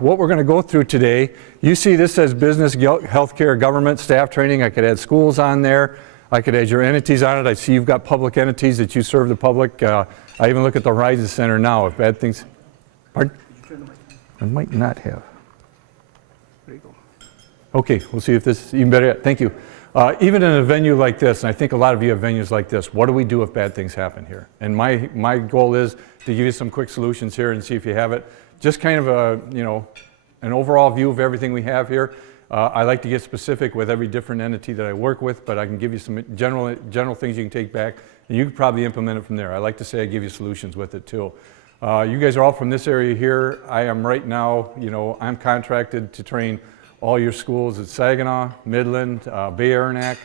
What we're going to go through today, you see this says business, healthcare, government, staff training. I could add schools on there. I could add your entities on it. I see you've got public entities that you serve the public. I even look at the Horizon Center now. If bad things, pardon? I might not have. There you go. Okay, we'll see if this is even better. Thank you. Even in a venue like this, and I think a lot of you have venues like this, what do we do if bad things happen here? And my goal is to give you some quick solutions here and see if you have it. Just kind of a, an overall view of everything we have here. I like to get specific with every different entity that I work with, but I can give you some general things you can take back, and you can probably implement it from there. I like to say I give you solutions with it too. You guys are all from this area here. I am right now, I'm contracted to train all your schools at Saginaw, Midland, Bay Aranac,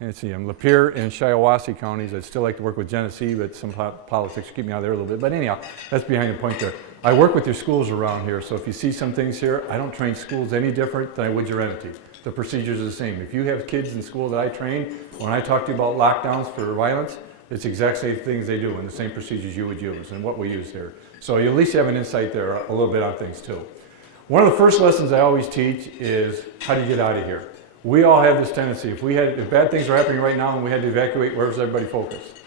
let's see, Lapeer and Shiawassee counties. I'd still like to work with Genesee, but some politics keep me out of there a little bit. But anyhow, that's behind the point there. I work with your schools around here, so if you see some things here, I don't train schools any different than I would your entity. The procedures are the same. If you have kids in school that I train, when I talk to you about lockdowns for violence, it's the exact same things they do and the same procedures you would use and what we use here. So you at least have an insight there a little bit on things too. One of the first lessons I always teach is how do you get out of here? We all have this tendency. If bad things are happening right now and we had to evacuate, where's everybody focused?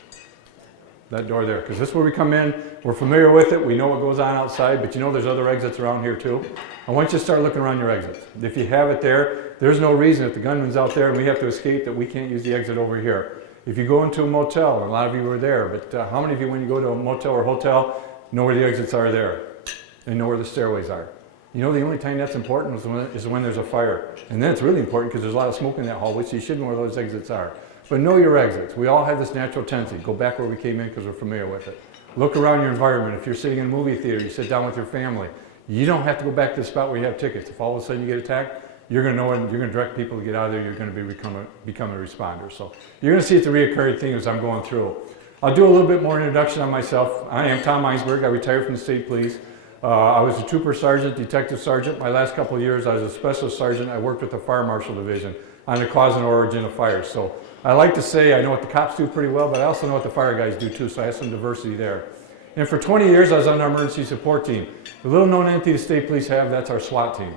That door there, because this is where we come in. We're familiar with it. We know what goes on outside, but there's other exits around here too. I want you to start looking around your exits. If you have it there, there's no reason if the gunman's out there and we have to escape that we can't use the exit over here. If you go into a motel, and a lot of you were there, but how many of you when you go to a motel or hotel know where the exits are there and know where the stairways are? The only time that's important is when there's a fire. And then it's really important because there's a lot of smoke in that hallway, so you should know where those exits are. But know your exits. We all have this natural tendency. Go back where we came in because we're familiar with it. Look around your environment. If you're sitting in a movie theater, you sit down with your family. You don't have to go back to the spot where you have tickets. If all of a sudden you get attacked, you're going to know it, and you're going to direct people to get out of there. You're going to become a responder. So you're going to see it's a reoccurring thing as I'm going through. I'll do a little bit more introduction on myself. I am Tom Einsberg. I retired from the state police. I was a trooper sergeant, detective sergeant. My last couple of years, I was a specialist sergeant. I worked with the fire marshal division on the cause and origin of fires. So I like to say I know what the cops do pretty well, but I also know what the fire guys do too, so I have some diversity there. And for 20 years, I was on our emergency support team. The little known entity the state police have, that's our SWAT team.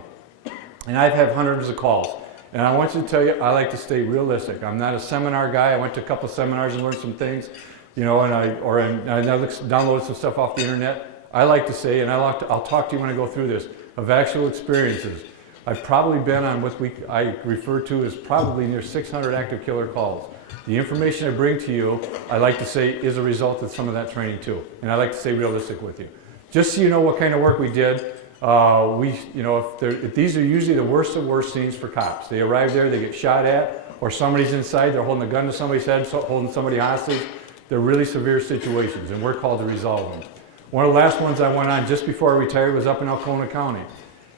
And I've had hundreds of calls. And I want you to tell you, I like to stay realistic. I'm not a seminar guy. I went to a couple seminars and learned some things, and I downloaded some stuff off the internet. I like to say, and I'll talk to you when I go through this, of actual experiences. I've probably been on what I refer to as probably near 600 active killer calls. The information I bring to you, I like to say, is a result of some of that training too. And I like to stay realistic with you. Just so you know what kind of work we did, if these are usually the worst of worst scenes for cops. They arrive there, they get shot at, or somebody's inside, they're holding a gun to somebody's head, holding somebody hostage. They're really severe situations, and we're called to resolve them. One of the last ones I went on just before I retired was up in Alcona County.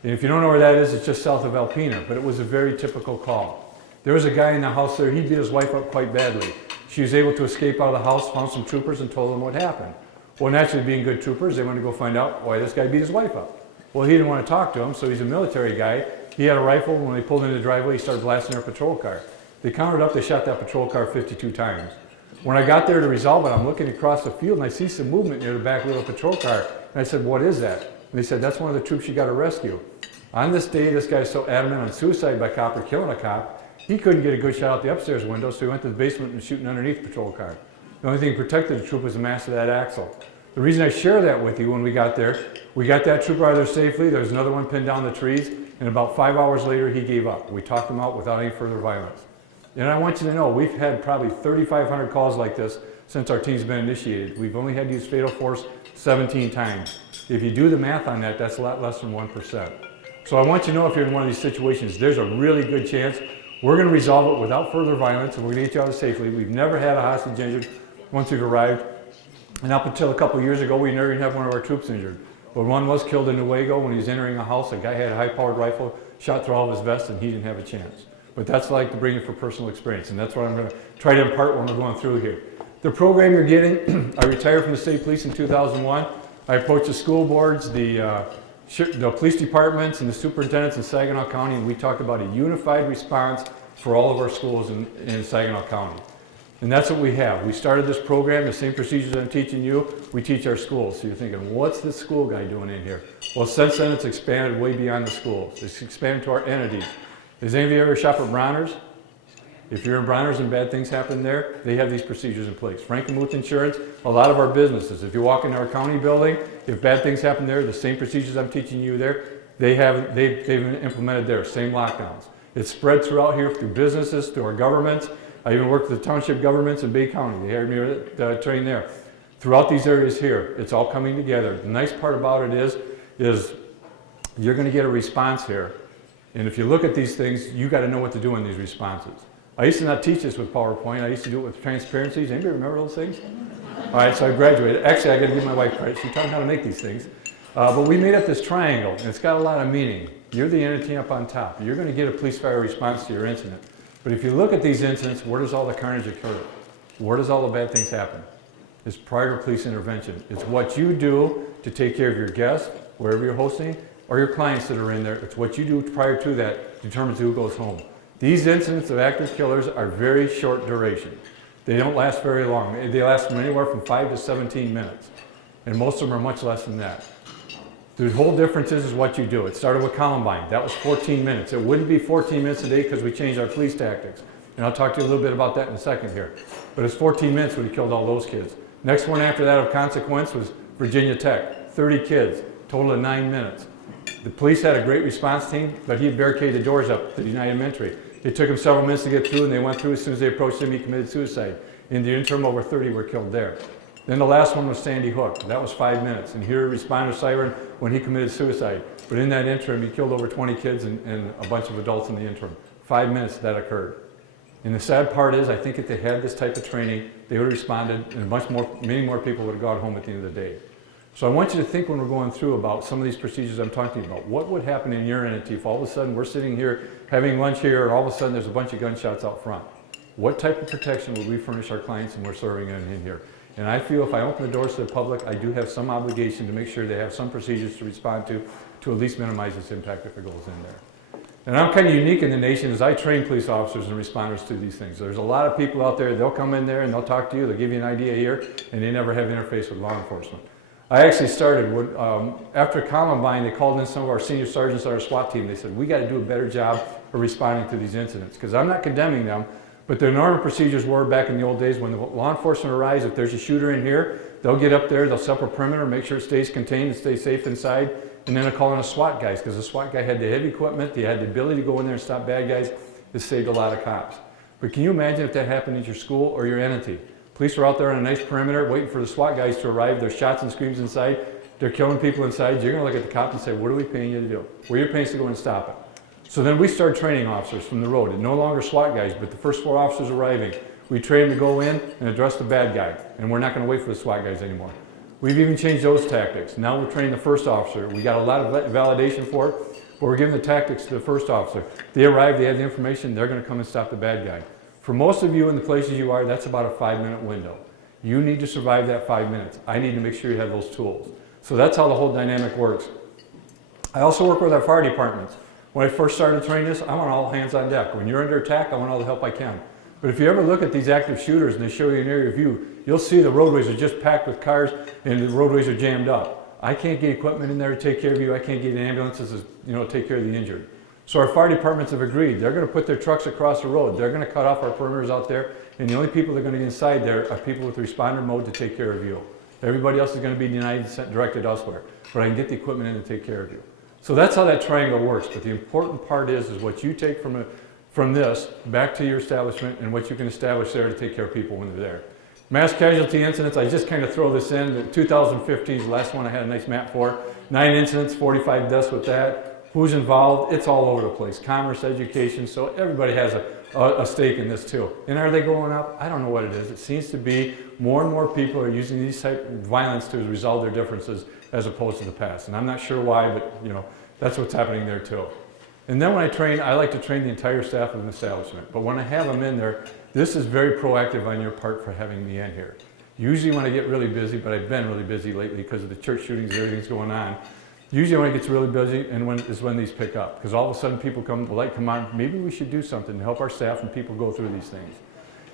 And if you don't know where that is, it's just south of Alpena, but it was a very typical call. There was a guy in the house there, he beat his wife up quite badly. She was able to escape out of the house, found some troopers, and told them what happened. Well, naturally, being good troopers, they wanted to go find out why this guy beat his wife up. Well, he didn't want to talk to him, so he's a military guy. He had a rifle. When they pulled into the driveway, he started blasting their patrol car. They counted up, they shot that patrol car 52 times. When I got there to resolve it, I'm looking across the field and I see some movement near the back wheel of the patrol car. And I said, what is that? And they said, that's one of the troops you got to rescue. On this day, this guy's so adamant on suicide by cop or killing a cop, he couldn't get a good shot out the upstairs window, so he went to the basement and shooting underneath the patrol car. The only thing that protected the troop was the mass of that axle. The reason I share that with you when we got there, we got that trooper out of there safely. There was another one pinned down the trees, and about 5 hours later, he gave up. We talked him out without any further violence. And I want you to know, we've had probably 3,500 calls like this since our team's been initiated. We've only had to use fatal force 17 times. If you do the math on that, that's a lot less than 1%. So I want you to know if you're in one of these situations, there's a really good chance we're going to resolve it without further violence, and we're going to get you out safely. We've never had a hostage injured once we've arrived. And up until a couple of years ago, we never even had one of our troops injured. But one was killed in Nuevo when he was entering a house. A guy had a high-powered rifle, shot through all of his vest, and he didn't have a chance. But that's like to bring it for personal experience, and that's what I'm going to try to impart when we're going through here. The program you're getting, I retired from the state police in 2001. I approached the school boards, the police departments, and the superintendents in Saginaw County, and we talked about a unified response for all of our schools in Saginaw County. And that's what we have. We started this program, the same procedures I'm teaching you, we teach our schools. So you're thinking, what's this school guy doing in here? Well, since then it's expanded way beyond the schools. It's expanded to our entities. Has any of you ever shopped at Bronner's? If you're in Bronner's and bad things happen there, they have these procedures in place. Frankenmuth Insurance, a lot of our businesses, if you walk into our county building, if bad things happen there, the same procedures I'm teaching you there, they've implemented there, same lockdowns. It's spread throughout here through businesses, through our governments. I even worked with the township governments in Bay County. They had me train there. Throughout these areas here, it's all coming together. The nice part about it is you're going to get a response here. And if you look at these things, you got to know what to do in these responses. I used to not teach this with PowerPoint. I used to do it with transparencies. Anybody remember those things? All right, so I graduated. Actually, I got to give my wife credit. She taught me how to make these things. But we made up this triangle, and it's got a lot of meaning. You're the entity up on top. You're going to get a police fire response to your incident. But if you look at these incidents, where does all the carnage occur? Where does all the bad things happen? It's prior to police intervention. It's what you do to take care of your guests, wherever you're hosting, or your clients that are in there. It's what you do prior to that determines who goes home. These incidents of active killers are very short duration. They don't last very long. They last from anywhere from 5 to 17 minutes. And most of them are much less than that. The whole difference is what you do. It started with Columbine. That was 14 minutes. It wouldn't be 14 minutes a day because we changed our police tactics. And I'll talk to you a little bit about that in a second here. But it's 14 minutes when we killed all those kids. Next one after that of consequence was Virginia Tech. 30 kids, total of 9 minutes. The police had a great response team, but he barricaded the doors up to the United Mentary. It took him several minutes to get through, and they went through. As soon as they approached him, he committed suicide. In the interim, over 30 were killed there. Then the last one was Sandy Hook. That was 5 minutes. And here, responder siren when he committed suicide. But in that interim, he killed over 20 kids and a bunch of adults in the interim. 5 minutes that occurred. And the sad part is, I think if they had this type of training, they would have responded, and many more people would have gone home at the end of the day. So I want you to think when we're going through about some of these procedures I'm talking about. What would happen in your entity if all of a sudden we're sitting here having lunch here, and all of a sudden there's a bunch of gunshots out front? What type of protection would we furnish our clients when we're serving them in here? And I feel if I open the doors to the public, I do have some obligation to make sure they have some procedures to respond to at least minimize this impact if it goes in there. And I'm kind of unique in the nation as I train police officers and responders to these things. There's a lot of people out there, they'll come in there and they'll talk to you, they'll give you an idea here, and they never have interface with law enforcement. I actually started, after Columbine, they called in some of our senior sergeants on our SWAT team. They said, we got to do a better job of responding to these incidents. Because I'm not condemning them, but their normal procedures were back in the old days when the law enforcement arrives, if there's a shooter in here, they'll get up there, they'll set up a perimeter, make sure it stays contained and stays safe inside, and then they'll call in a SWAT guys, because the SWAT guy had the heavy equipment, they had the ability to go in there and stop bad guys. It saved a lot of cops. But can you imagine if that happened at your school or your entity? Police are out there on a nice perimeter waiting for the SWAT guys to arrive. There's shots and screams inside. They're killing people inside. You're going to look at the cop and say, what are we paying you to do? What are you paying us to go and stop it? So then we start training officers from the road. And no longer SWAT guys, but the first 4 officers arriving. We train them to go in and address the bad guy. And we're not going to wait for the SWAT guys anymore. We've even changed those tactics. Now we're training the first officer. We got a lot of validation for it, but we're giving the tactics to the first officer. They arrive, they have the information, they're going to come and stop the bad guy. For most of you in the places you are, that's about a 5-minute window. You need to survive that 5 minutes. I need to make sure you have those tools. So that's how the whole dynamic works. I also work with our fire departments. When I first started training this, I want all hands on deck. When you're under attack, I want all the help I can. But if you ever look at these active shooters and they show you an area view, you'll see the roadways are just packed with cars and the roadways are jammed up. I can't get equipment in there to take care of you. I can't get ambulances to take care of the injured. So our fire departments have agreed. They're going to put their trucks across the road. They're going to cut off our perimeters out there. And the only people that are going to get inside there are people with responder mode to take care of you. Everybody else is going to be denied and directed elsewhere. But I can get the equipment in to take care of you. So that's how that triangle works. But the important part is what you take from this back to your establishment and what you can establish there to take care of people when they're there. Mass casualty incidents, I just kind of throw this in. 2015 is the last one I had a nice map for. 9 incidents, 45 deaths with that. Who's involved? It's all over the place. Commerce, education, so everybody has a stake in this too. And are they going up? I don't know what it is. It seems to be more and more people are using these type of violence to resolve their differences as opposed to the past. And I'm not sure why, but that's what's happening there too. And then when I train, I like to train the entire staff of an establishment. But when I have them in there, this is very proactive on your part for having me in here. Usually when I get really busy, but I've been really busy lately because of the church shootings and everything's going on, usually when it gets really busy is when these pick up. Because all of a sudden people come, the light come on, maybe we should do something to help our staff and people go through these things.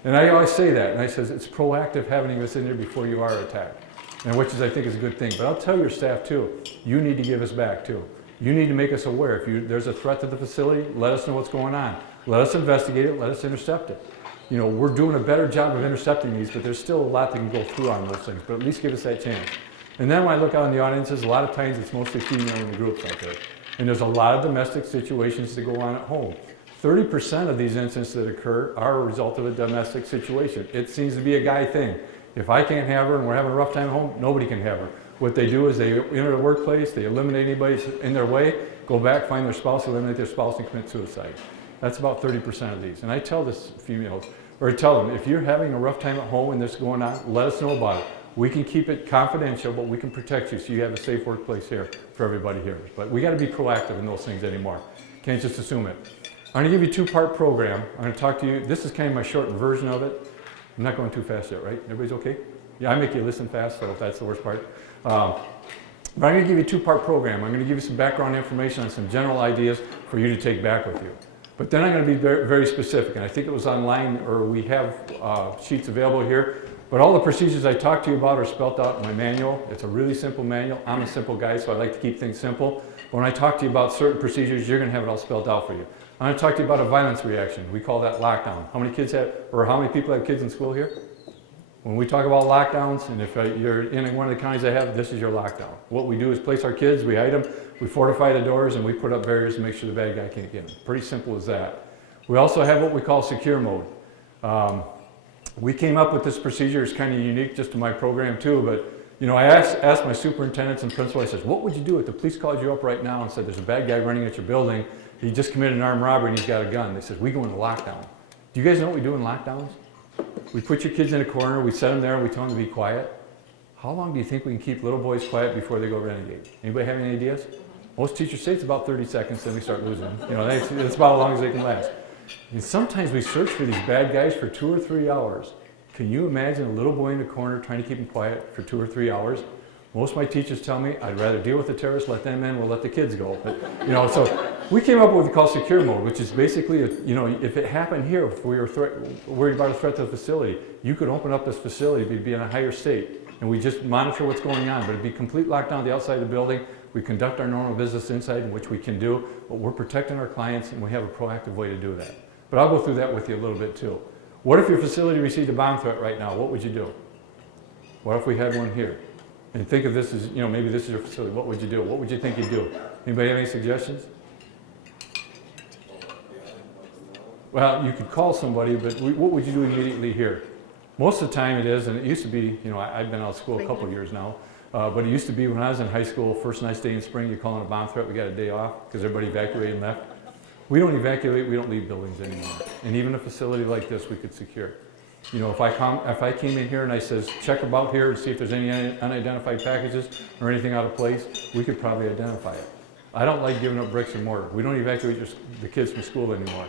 And I always say that, and I says, it's proactive having us in there before you are attacked, and which is, I think, is a good thing. But I'll tell your staff too, you need to give us back too. You need to make us aware. If there's a threat to the facility, let us know what's going on. Let us investigate it, let us intercept it. You know, we're doing a better job of intercepting these, but there's still a lot that can go through on those things, but at least give us that chance. And then when I look out in the audiences, a lot of times it's mostly female in the groups out there. And there's a lot of domestic situations that go on at home. 30% of these incidents that occur are a result of a domestic situation. It seems to be a guy thing. If I can't have her and we're having a rough time at home, nobody can have her. What they do is they enter the workplace, they eliminate anybody in their way, go back, find their spouse, eliminate their spouse, and commit suicide. That's about 30% of these. And I tell this females, or tell them, if you're having a rough time at home and this is going on, let us know about it. We can keep it confidential, but we can protect you so you have a safe workplace here for everybody here. But we got to be proactive in those things anymore. Can't just assume it. I'm going to give you a two-part program. I'm going to talk to you. This is kind of my shortened version of it. I'm not going too fast yet, right? Everybody's okay? Yeah, I make you listen fast, so if that's the worst part. But I'm going to give you a two-part program. I'm going to give you some background information on some general ideas for you to take back with you. But then I'm going to be very, very specific, and I think it was online, or we have sheets available here. But all the procedures I talked to you about are spelled out in my manual. It's a really simple manual. I'm a simple guy, so I like to keep things simple. But when I talk to you about certain procedures, you're going to have it all spelled out for you. I'm going to talk to you about a violence reaction. We call that lockdown. How many kids have, or how many people have kids in school here? When we talk about lockdowns, and if you're in one of the counties I have, this is your lockdown. What we do is place our kids, we hide them, we fortify the doors, and we put up barriers to make sure the bad guy can't get in. Pretty simple as that. We also have what we call secure mode. We came up with this procedure. It's kind of unique just to my program too, but you know, I asked my superintendents and principal, I says, what would you do if the police called you up right now and said there's a bad guy running at your building, he just committed an armed robbery and he's got a gun? They said, we go into lockdown. Do you guys know what we do in lockdowns? We put your kids in a corner, we set them there, and we tell them to be quiet. How long do you think we can keep little boys quiet before they go renegade? Anybody have any ideas? Most teachers say it's about 30 seconds, then we start losing them. You know, that's about as long as they can last. And sometimes we search for these bad guys for 2 or 3 hours. Can you imagine a little boy in the corner trying to keep him quiet for 2 or 3 hours? Most of my teachers tell me, I'd rather deal with the terrorists, let them in, we'll let the kids go. But, you know, so we came up with what we call secure mode, which is basically, you know, if it happened here, if we were worried about a threat to the facility, you could open up this facility, it'd be in a higher state, and we just monitor what's going on. But it'd be complete lockdown the outside of the building. We conduct our normal business inside, which we can do, but we're protecting our clients, and we have a proactive way to do that. But I'll go through that with you a little bit too. What if your facility received a bomb threat right now? What would you do? What if we had one here? And think of this as, you know, maybe this is your facility. What would you do? What would you think you'd do? Anybody have any suggestions? Well, you could call somebody, but what would you do immediately here? Most of the time it is, and it used to be, you know, I've been out of school a couple of years now, but it used to be when I was in high school, first nice day in spring, you're calling a bomb threat, we got a day off because everybody evacuated and left. We don't evacuate, we don't leave buildings anymore. And even a facility like this, we could secure. You know, if I came in here and I says, check about here and see if there's any unidentified packages or anything out of place, we could probably identify it. I don't like giving up bricks and mortar. We don't evacuate the kids from school anymore.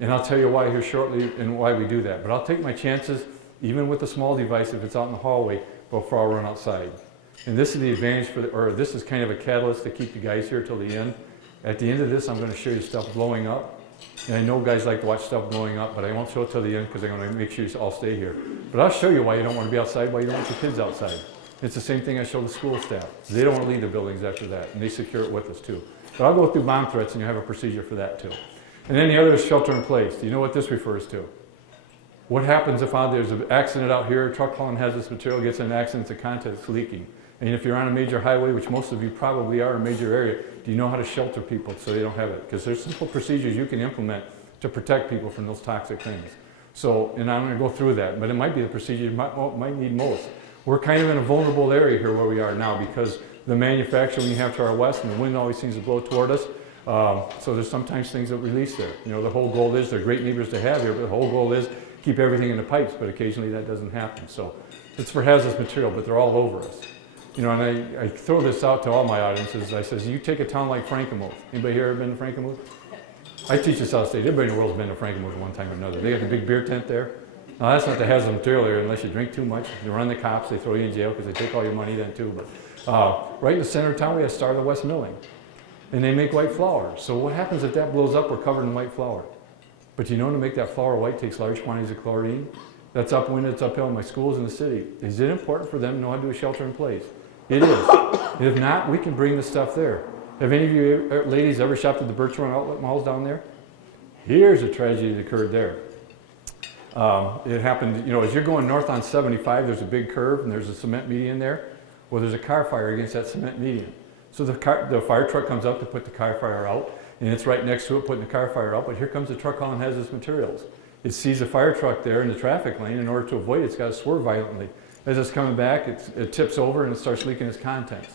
And I'll tell you why here shortly and why we do that. But I'll take my chances, even with a small device, if it's out in the hallway, before I run outside. And this is the advantage or this is kind of a catalyst to keep the guys here till the end. At the end of this, I'm going to show you stuff blowing up. And I know guys like to watch stuff blowing up, but I won't show it till the end because I'm going to make sure you all stay here. But I'll show you why you don't want to be outside, why you don't want your kids outside. It's the same thing I show the school staff. They don't want to leave the buildings after that, and they secure it with us too. But I'll go through bomb threats, and you have a procedure for that too. And then the other is shelter in place. Do you know what this refers to? What happens if there's an accident out here, a truck hauling hazardous material gets in an accident, the content's leaking? And if you're on a major highway, which most of you probably are, a major area, do you know how to shelter people so they don't have it? Because there's simple procedures you can implement to protect people from those toxic things. So, and I'm going to go through that, but it might be the procedure you might need most. We're kind of in a vulnerable area here where we are now because the manufacturing we have to our west and the wind always seems to blow toward us. So there's sometimes things that release there. You know, the whole goal is, they're great neighbors to have here, but the whole goal is keep everything in the pipes, but occasionally that doesn't happen. So it's for hazardous material, but they're all over us. You know, and I throw this out to all my audiences. I says, you take a town like Frankenmuth. Anybody here ever been to Frankenmuth? I teach at South State. Everybody in the world's been to Frankenmuth one time or another. They got the big beer tent there. Now that's not the hazardous material area unless you drink too much. You run the cops, they throw you in jail because they take all your money then too. But right in the center of town, we have Star of the West Milling. And they make white flour. So what happens if that blows up? We're covered in white flour. But you know, to make that flour white takes large quantities of chlorine. That's upwind, it's uphill, my school's in the city. Is it important for them to know how to do a shelter in place? It is. If not, we can bring the stuff there. Have any of you ladies ever shopped at the Birch Run outlet malls down there? Here's a tragedy that occurred there. It happened, you know, as you're going north on 75, there's a big curve and there's a cement median there. Well, there's a car fire against that cement median. So the fire truck comes up to put the car fire out, and it's right next to it putting the car fire out, but here comes the truck hauling hazardous materials. It sees a fire truck there in the traffic lane. In order to avoid it, it's got to swerve violently. As it's coming back, it tips over and it starts leaking its contents.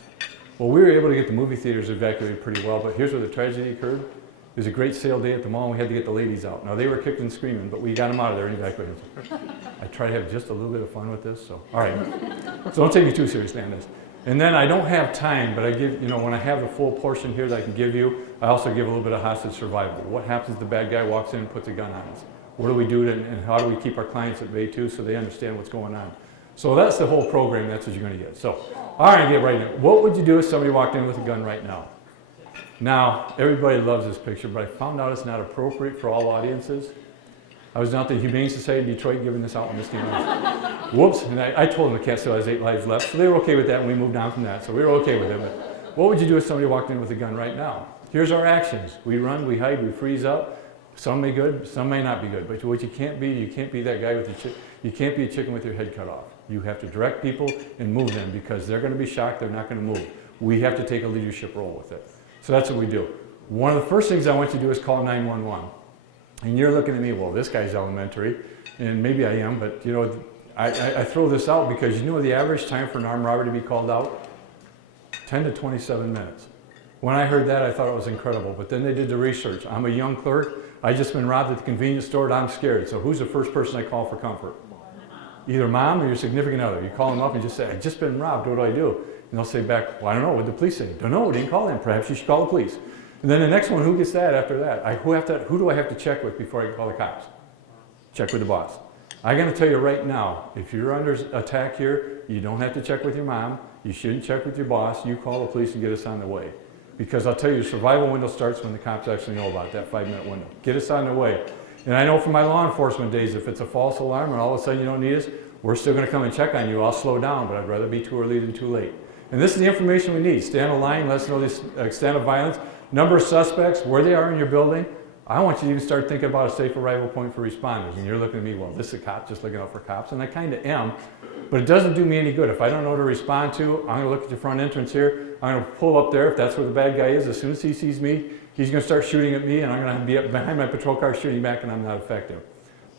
Well, we were able to get the movie theaters evacuated pretty well, but here's where the tragedy occurred. It was a great sale day at the mall, and we had to get the ladies out. Now, they were kicked and screaming, but we got them out of there and evacuated them. I try to have just a little bit of fun with this, so, all right. So don't take me too seriously on this. And then I don't have time, but I give, you know, when I have the full portion here that I can give you, I also give a little bit of hostage survival. What happens if the bad guy walks in and puts a gun on us? What do we do and how do we keep our clients at bay too so they understand what's going on? So that's the whole program, that's what you're going to get. So, all right, get right in. What would you do if somebody walked in with a gun right now? Now, everybody loves this picture, but I found out it's not appropriate for all audiences. I was down at the Humane Society in Detroit giving this out in Misty Mountains. Whoops, and I told them the cat still has 8 lives left, so they were okay with that and we moved on from that, so we were okay with it. But what would you do if somebody walked in with a gun right now? Here's our actions. We run, we hide, we freeze up. Some may be good, some may not be good, but what you can't be that guy with the you can't be a chicken with your head cut off. You have to direct people and move them because they're going to be shocked, they're not going to move. We have to take a leadership role with it. So that's what we do. One of the first things I want you to do is call 911. And you're looking at me, well, this guy's elementary, and maybe I am, but you know, I throw this out because you know the average time for an armed robbery to be called out? 10 to 27 minutes. When I heard that, I thought it was incredible, but then they did the research. I'm a young clerk, I just been robbed at the convenience store, and I'm scared. So who's the first person I call for comfort? Either mom or your significant other. You call them up and just say, I've just been robbed, what do I do? And they'll say back, well, I don't know, what did the police say? Don't know, didn't call them, perhaps you should call the police. And then the next one, who gets that after that? Who do I have to check with before I call the cops? Check with the boss. I'm going to tell you right now, if you're under attack here, you don't have to check with your mom. You shouldn't check with your boss. You call the police and get us on the way. Because I'll tell you, the survival window starts when the cops actually know about that 5-minute window. Get us on the way. And I know from my law enforcement days, if it's a false alarm and all of a sudden you don't need us, we're still going to come and check on you. I'll slow down, but I'd rather be too early than too late. And this is the information we need. Stay on the line, let us know the extent of violence, number of suspects, where they are in your building. I want you to even start thinking about a safe arrival point for responders. And you're looking at me, well, this is a cop just looking out for cops. And I kind of am, but it doesn't do me any good. If I don't know what to respond to, I'm going to look at the front entrance here. I'm going to pull up there if that's where the bad guy is. As soon as he sees me, he's going to start shooting at me, and I'm going to be up behind my patrol car shooting back, and I'm not effective.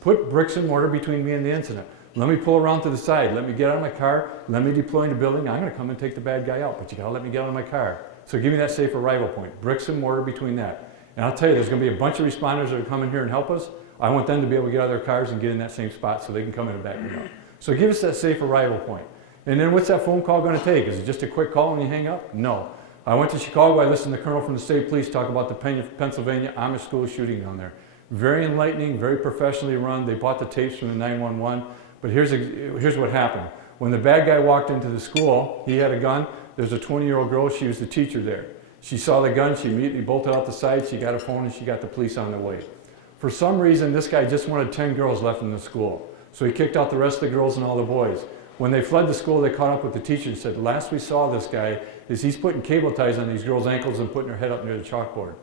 Put bricks and mortar between me and the incident. Let me pull around to the side. Let me get out of my car. Let me deploy in the building. I'm going to come and take the bad guy out, but you got to let me get out of my car. So give me that safe arrival point. Bricks and mortar between that. And I'll tell you, there's going to be a bunch of responders that are coming here and help us. I want them to be able to get out of their cars and get in that same spot so they can come in and back me up. So give us that safe arrival point. And then what's that phone call going to take? Is it just a quick call and you hang up? No. I went to Chicago. I listened to the colonel from the state police talk about the Pennsylvania Amish school shooting down there. Very enlightening, very professionally run. They bought the tapes from the 911. But here's what happened. When the bad guy walked into the school, he had a gun. There's a 20-year-old girl. She was the teacher there. She saw the gun. She immediately bolted out the side. She got a phone, and she got the police on their way. For some reason, this guy just wanted 10 girls left in the school. So he kicked out the rest of the girls and all the boys. When they fled the school, they caught up with the teacher and said, last we saw this guy is he's putting cable ties on these girls' ankles and putting their head up near the chalkboard.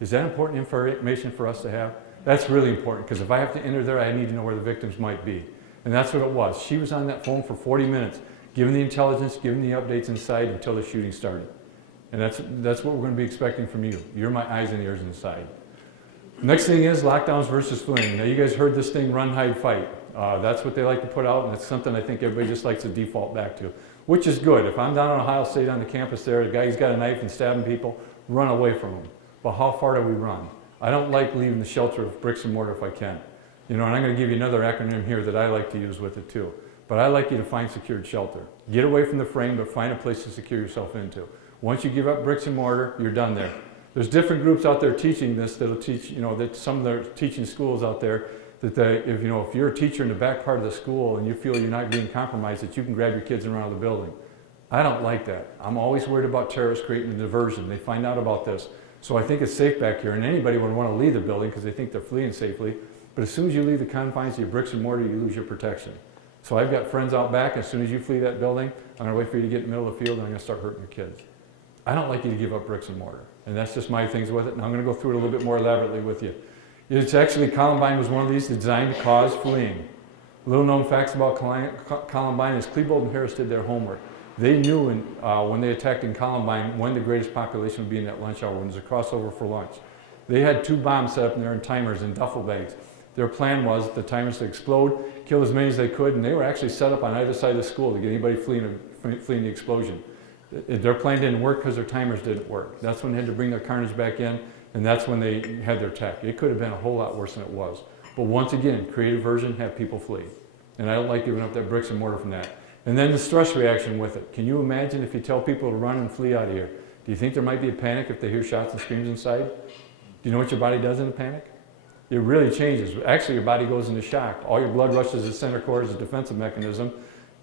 Is that important information for us to have? That's really important, because if I have to enter there, I need to know where the victims might be. And that's what it was. She was on that phone for 40 minutes, giving the intelligence, giving the updates inside until the shooting started. And that's what we're going to be expecting from you. You're my eyes and ears inside. Next thing is lockdowns versus fleeing. Now you guys heard this thing, run, hide, fight. That's what they like to put out, and it's something I think everybody just likes to default back to, which is good. If I'm down on Ohio State on the campus there, the guy's got a knife and stabbing people, run away from him. But how far do we run? I don't like leaving the shelter of bricks and mortar if I can. You know, and I'm going to give you another acronym here that I like to use with it too. But I like you to find secured shelter. Get away from the frame, but find a place to secure yourself into. Once you give up bricks and mortar, you're done there. There's different groups out there teaching this that'll teach, you know, that some of their teaching schools out there that if you're a teacher in the back part of the school and you feel you're not being compromised, that you can grab your kids and run out of the building. I don't like that. I'm always worried about terrorists creating a diversion. They find out about this. So I think it's safe back here, and anybody would want to leave the building because they think they're fleeing safely. But as soon as you leave the confines of your bricks and mortar, you lose your protection. So I've got friends out back, as soon as you flee that building, I'm gonna wait for you to get in the middle of the field and I'm gonna start hurting your kids. I don't like you to give up bricks and mortar. And that's just my things with it. And I'm gonna go through it a little bit more elaborately with you. It's actually, Columbine was one of these designed to cause fleeing. Little known facts about Columbine is Klebold and Harris did their homework. They knew when they attacked in Columbine when the greatest population would be in that lunch hour, when there's a crossover for lunch. They had 2 bombs set up in there and timers in duffel bags. Their plan was the timers to explode, kill as many as they could, and they were actually set up on either side of the school to get anybody fleeing the explosion. Their plan didn't work because their timers didn't work. That's when they had to bring their carnage back in, and that's when they had their attack. It could have been a whole lot worse than it was. But once again, creative version, have people flee. And I don't like giving up that bricks and mortar from that. And then the stress reaction with it. Can you imagine if you tell people to run and flee out of here? Do you think there might be a panic if they hear shots and screams inside? Do you know what your body does in a panic? It really changes. Actually, your body goes into shock. All your blood rushes to the center core as a defensive mechanism.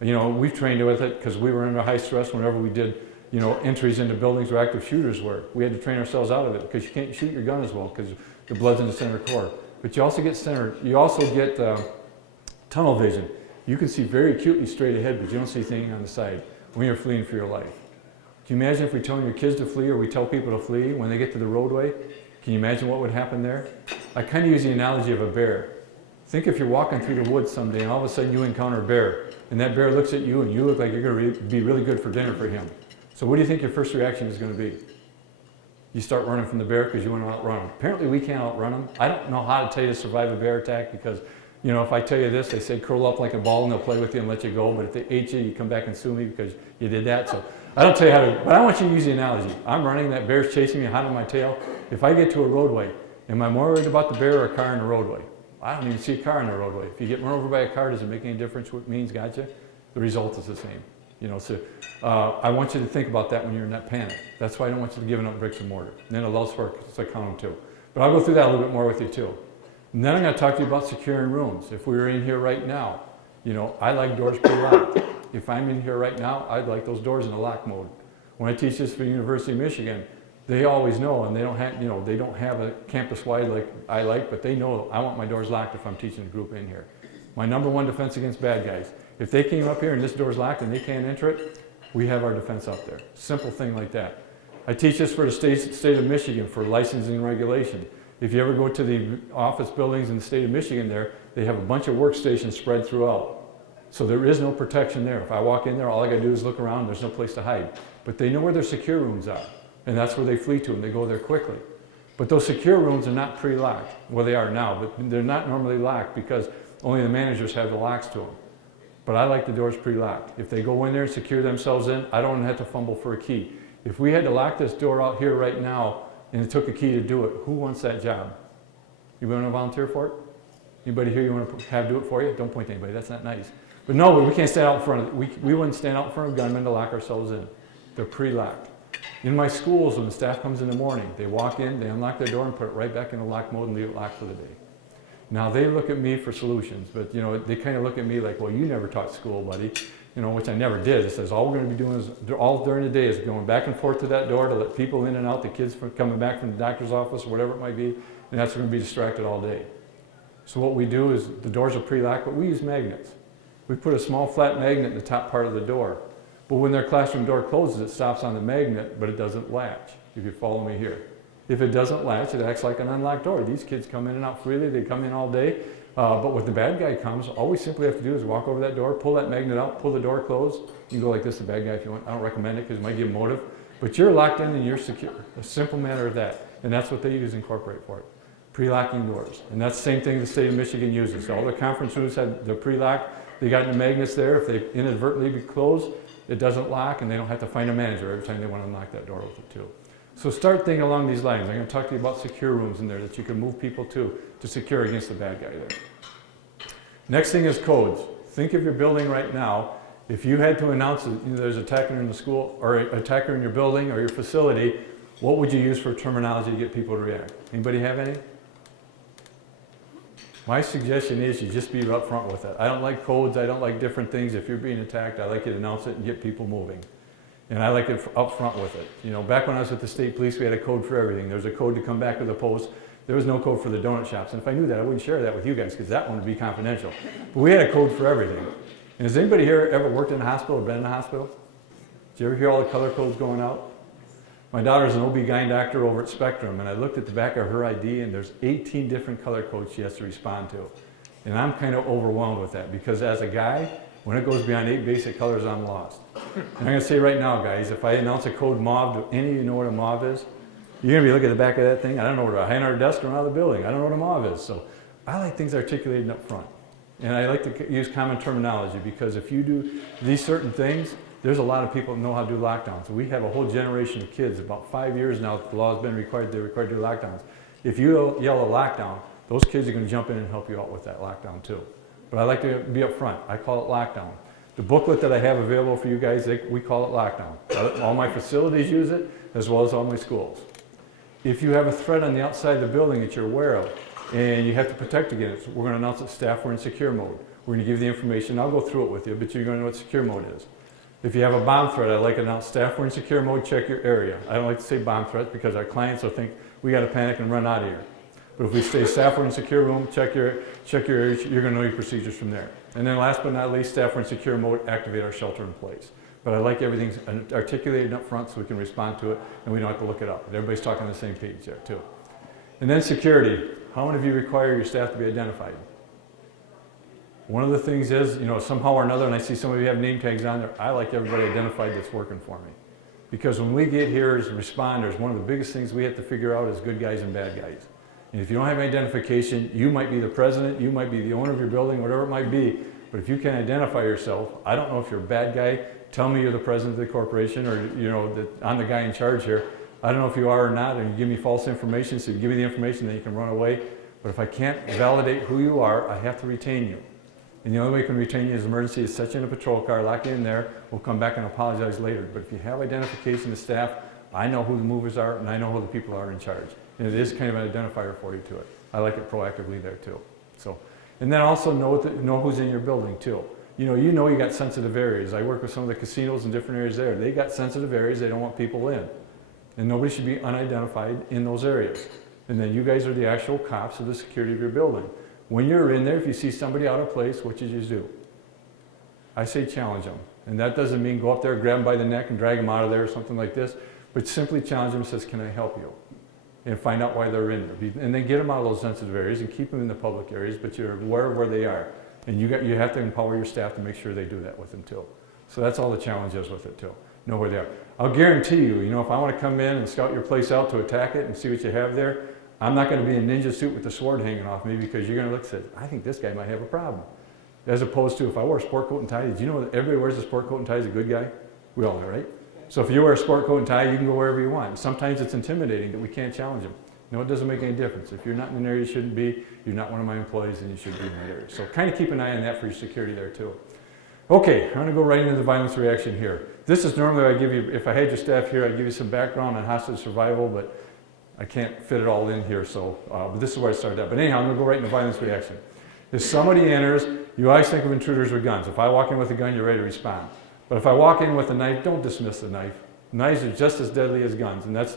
You know, we've trained with it because we were under high stress whenever we did, you know, entries into buildings where active shooters were. We had to train ourselves out of it because you can't shoot your gun as well because the blood's in the center core. But you also get tunnel vision. You can see very acutely straight ahead, but you don't see anything on the side when you're fleeing for your life. Can you imagine if we tell your kids to flee or we tell people to flee when they get to the roadway? Can you imagine what would happen there? I kind of use the analogy of a bear. Think if you're walking through the woods someday and all of a sudden you encounter a bear and that bear looks at you and you look like you're going to be really good for dinner for him. So what do you think your first reaction is going to be? You start running from the bear because you want to outrun him. Apparently we can't outrun him. I don't know how to tell you to survive a bear attack because, you know, if I tell you this, they say curl up like a ball and they'll play with you and let you go. But if they ate you, you come back and sue me because you did that. So I don't tell you how to, but I want you to use the analogy. I'm running, that bear's chasing me, hot on my tail. If I get to a roadway, am I more worried about the bear or a car in the roadway? I don't even see a car in the roadway. If you get run over by a car, does it make any difference what means, gotcha? The result is the same. You know, so I want you to think about that when you're in that panic. That's why I don't want you to give up bricks and mortar. And then it allows for a count too. But I'll go through that a little bit more with you too. And then I'm going to talk to you about securing rooms. If we were in here right now, you know, I like doors pre-locked. If I'm in here right now, I'd like those doors in the lock mode. When I teach this for the University of Michigan, they always know, and they don't have, you know, they don't have a campus-wide like I like, but they know I want my doors locked if I'm teaching a group in here. My #1 defense against bad guys. If they came up here and this door's locked and they can't enter it, we have our defense up there. Simple thing like that. I teach this for the state of Michigan for licensing and regulation. If you ever go to the office buildings in the state of Michigan there, they have a bunch of workstations spread throughout. So there is no protection there. If I walk in there, all I gotta do is look around, there's no place to hide. But they know where their secure rooms are, and that's where they flee to, and they go there quickly. But those secure rooms are not pre-locked. Well, they are now, but they're not normally locked because only the managers have the locks to them. But I like the doors pre-locked. If they go in there and secure themselves in, I don't have to fumble for a key. If we had to lock this door out here right now, and it took a key to do it, who wants that job? You want to volunteer for it? Anybody here you want to have do it for you? Don't point to anybody, that's not nice. But no, we can't stand out in front of it. We wouldn't stand out in front of gunmen to lock ourselves in. They're pre-locked. In my schools, when the staff comes in the morning, they walk in, they unlock their door and put it right back into lock mode and leave it locked for the day. Now they look at me for solutions, but you know, they kind of look at me like, well, you never taught school, buddy. You know, which I never did. It says all we're going to be doing is, all during the day is going back and forth to that door to let people in and out, the kids from coming back from the doctor's office or whatever it might be, and that's going to be distracted all day. So what we do is, the doors are pre-locked, but we use magnets. We put a small flat magnet in the top part of the door. But when their classroom door closes, it stops on the magnet, but it doesn't latch, if you follow me here. If it doesn't latch, it acts like an unlocked door. These kids come in and out freely, they come in all day. But when the bad guy comes, all we simply have to do is walk over that door, pull that magnet out, pull the door closed. You can go like this, the bad guy, if you want. I don't recommend it because it might give motive. But you're locked in and you're secure. A simple matter of that. And that's what they use Incorporate for it. Pre-locking doors. And that's the same thing the state of Michigan uses. All the conference rooms had the pre-locked. They got the magnets there. If they inadvertently be closed, it doesn't lock and they don't have to find a manager every time they want to unlock that door with it too. So start thinking along these lines. I'm going to talk to you about secure rooms in there that you can move people to secure against the bad guy there. Next thing is codes. Think of your building right now. If you had to announce that there's an attacker in the school or an attacker in your building or your facility, what would you use for terminology to get people to react? Anybody have any? My suggestion is you just be up front with it. I don't like codes. I don't like different things. If you're being attacked, I like you to announce it and get people moving. And I like it up front with it. You know, back when I was with the state police, we had a code for everything. There's a code to come back to the post. There was no code for the donut shops, and if I knew that, I wouldn't share that with you guys, because that one would be confidential. But we had a code for everything. And has anybody here ever worked in a hospital or been in a hospital? Did you ever hear all the color codes going out? My daughter's an OB-GYN doctor over at Spectrum, and I looked at the back of her ID, and there's 18 different color codes she has to respond to. And I'm kind of overwhelmed with that, because as a guy, when it goes beyond 8 basic colors, I'm lost. And I'm going to say right now, guys, if I announce a code mauve, do any of you know what a mauve is? You're going to be looking at the back of that thing. I don't know where to hide our desk around the building. I don't know what a mauve is. So I like things articulated up front. And I like to use common terminology, because if you do these certain things, there's a lot of people that know how to do lockdowns. We have a whole generation of kids, about 5 years now that the law has been required, they're required to do lockdowns. If you yell a lockdown, those kids are going to jump in and help you out with that lockdown too. But I like to be up front. I call it lockdown. The booklet that I have available for you guys, we call it lockdown. All my facilities use it, as well as all my schools. If you have a threat on the outside of the building that you're aware of, and you have to protect against it, we're going to announce that staff were in secure mode. We're going to give you the information. I'll go through it with you, but you're going to know what secure mode is. If you have a bomb threat, I like to announce staff were in secure mode, check your area. I don't like to say bomb threats, because our clients will think we got to panic and run out of here. But if we say staff were in secure room, check your area, you're going to know your procedures from there. And then last but not least, staff were in secure mode, activate our shelter in place. But I like everything articulated up front so we can respond to it and we don't have to look it up. Everybody's talking on the same page there too. And then security. How many of you require your staff to be identified? One of the things is, somehow or another, and I see some of you have name tags on there, I like everybody identified that's working for me. Because when we get here as responders, one of the biggest things we have to figure out is good guys and bad guys. And if you don't have identification, you might be the president, you might be the owner of your building, whatever it might be, but if you can't identify yourself, I don't know if you're a bad guy, tell me you're the president of the corporation, or that I'm the guy in charge here. I don't know if you are or not, and you give me false information, so you give me the information, then you can run away. But if I can't validate who you are, I have to retain you. And the only way we can retain you as emergency is set you in a patrol car, lock you in there, we'll come back and apologize later. But if you have identification of staff, I know who the movers are, and I know who the people are in charge. And it is kind of an identifier for you to it. I like it proactively there too. So, and then also know who's in your building too. You got sensitive areas. I work with some of the casinos in different areas there. They got sensitive areas they don't want people in. And nobody should be unidentified in those areas. And then you guys are the actual cops of the security of your building. When you're in there, if you see somebody out of place, what should you do? I say challenge them. And that doesn't mean go up there, grab them by the neck and drag them out of there or something like this, but simply challenge them and says, can I help you? And find out why they're in there. And then get them out of those sensitive areas and keep them in the public areas, but you're aware of where they are. And you have to empower your staff to make sure they do that with them too. So that's all the challenge is with it too. Know where they are. I'll guarantee you, if I want to come in and scout your place out to attack it and see what you have there, I'm not going to be in a ninja suit with the sword hanging off me, because you're going to look and say, I think this guy might have a problem. As opposed to if I wore a sport coat and tie, did you know that everybody wears a sport coat and tie is a good guy? We all know, right? So if you wear a sport coat and tie, you can go wherever you want. Sometimes it's intimidating that we can't challenge them. No, it doesn't make any difference. If you're not in an area you shouldn't be, you're not one of my employees, and you should be in that area. So kind of keep an eye on that for your security there too. Okay, I'm going to go right into the violence reaction here. This is normally I give you, if I had your staff here, I'd give you some background on hostage survival, but I can't fit it all in here, so but this is where I started out. But anyhow, I'm going to go right into violence reaction. If somebody enters, you always think of intruders with guns. If I walk in with a gun, you're ready to respond. But if I walk in with a knife, don't dismiss the knife. Knives are just as deadly as guns, and that's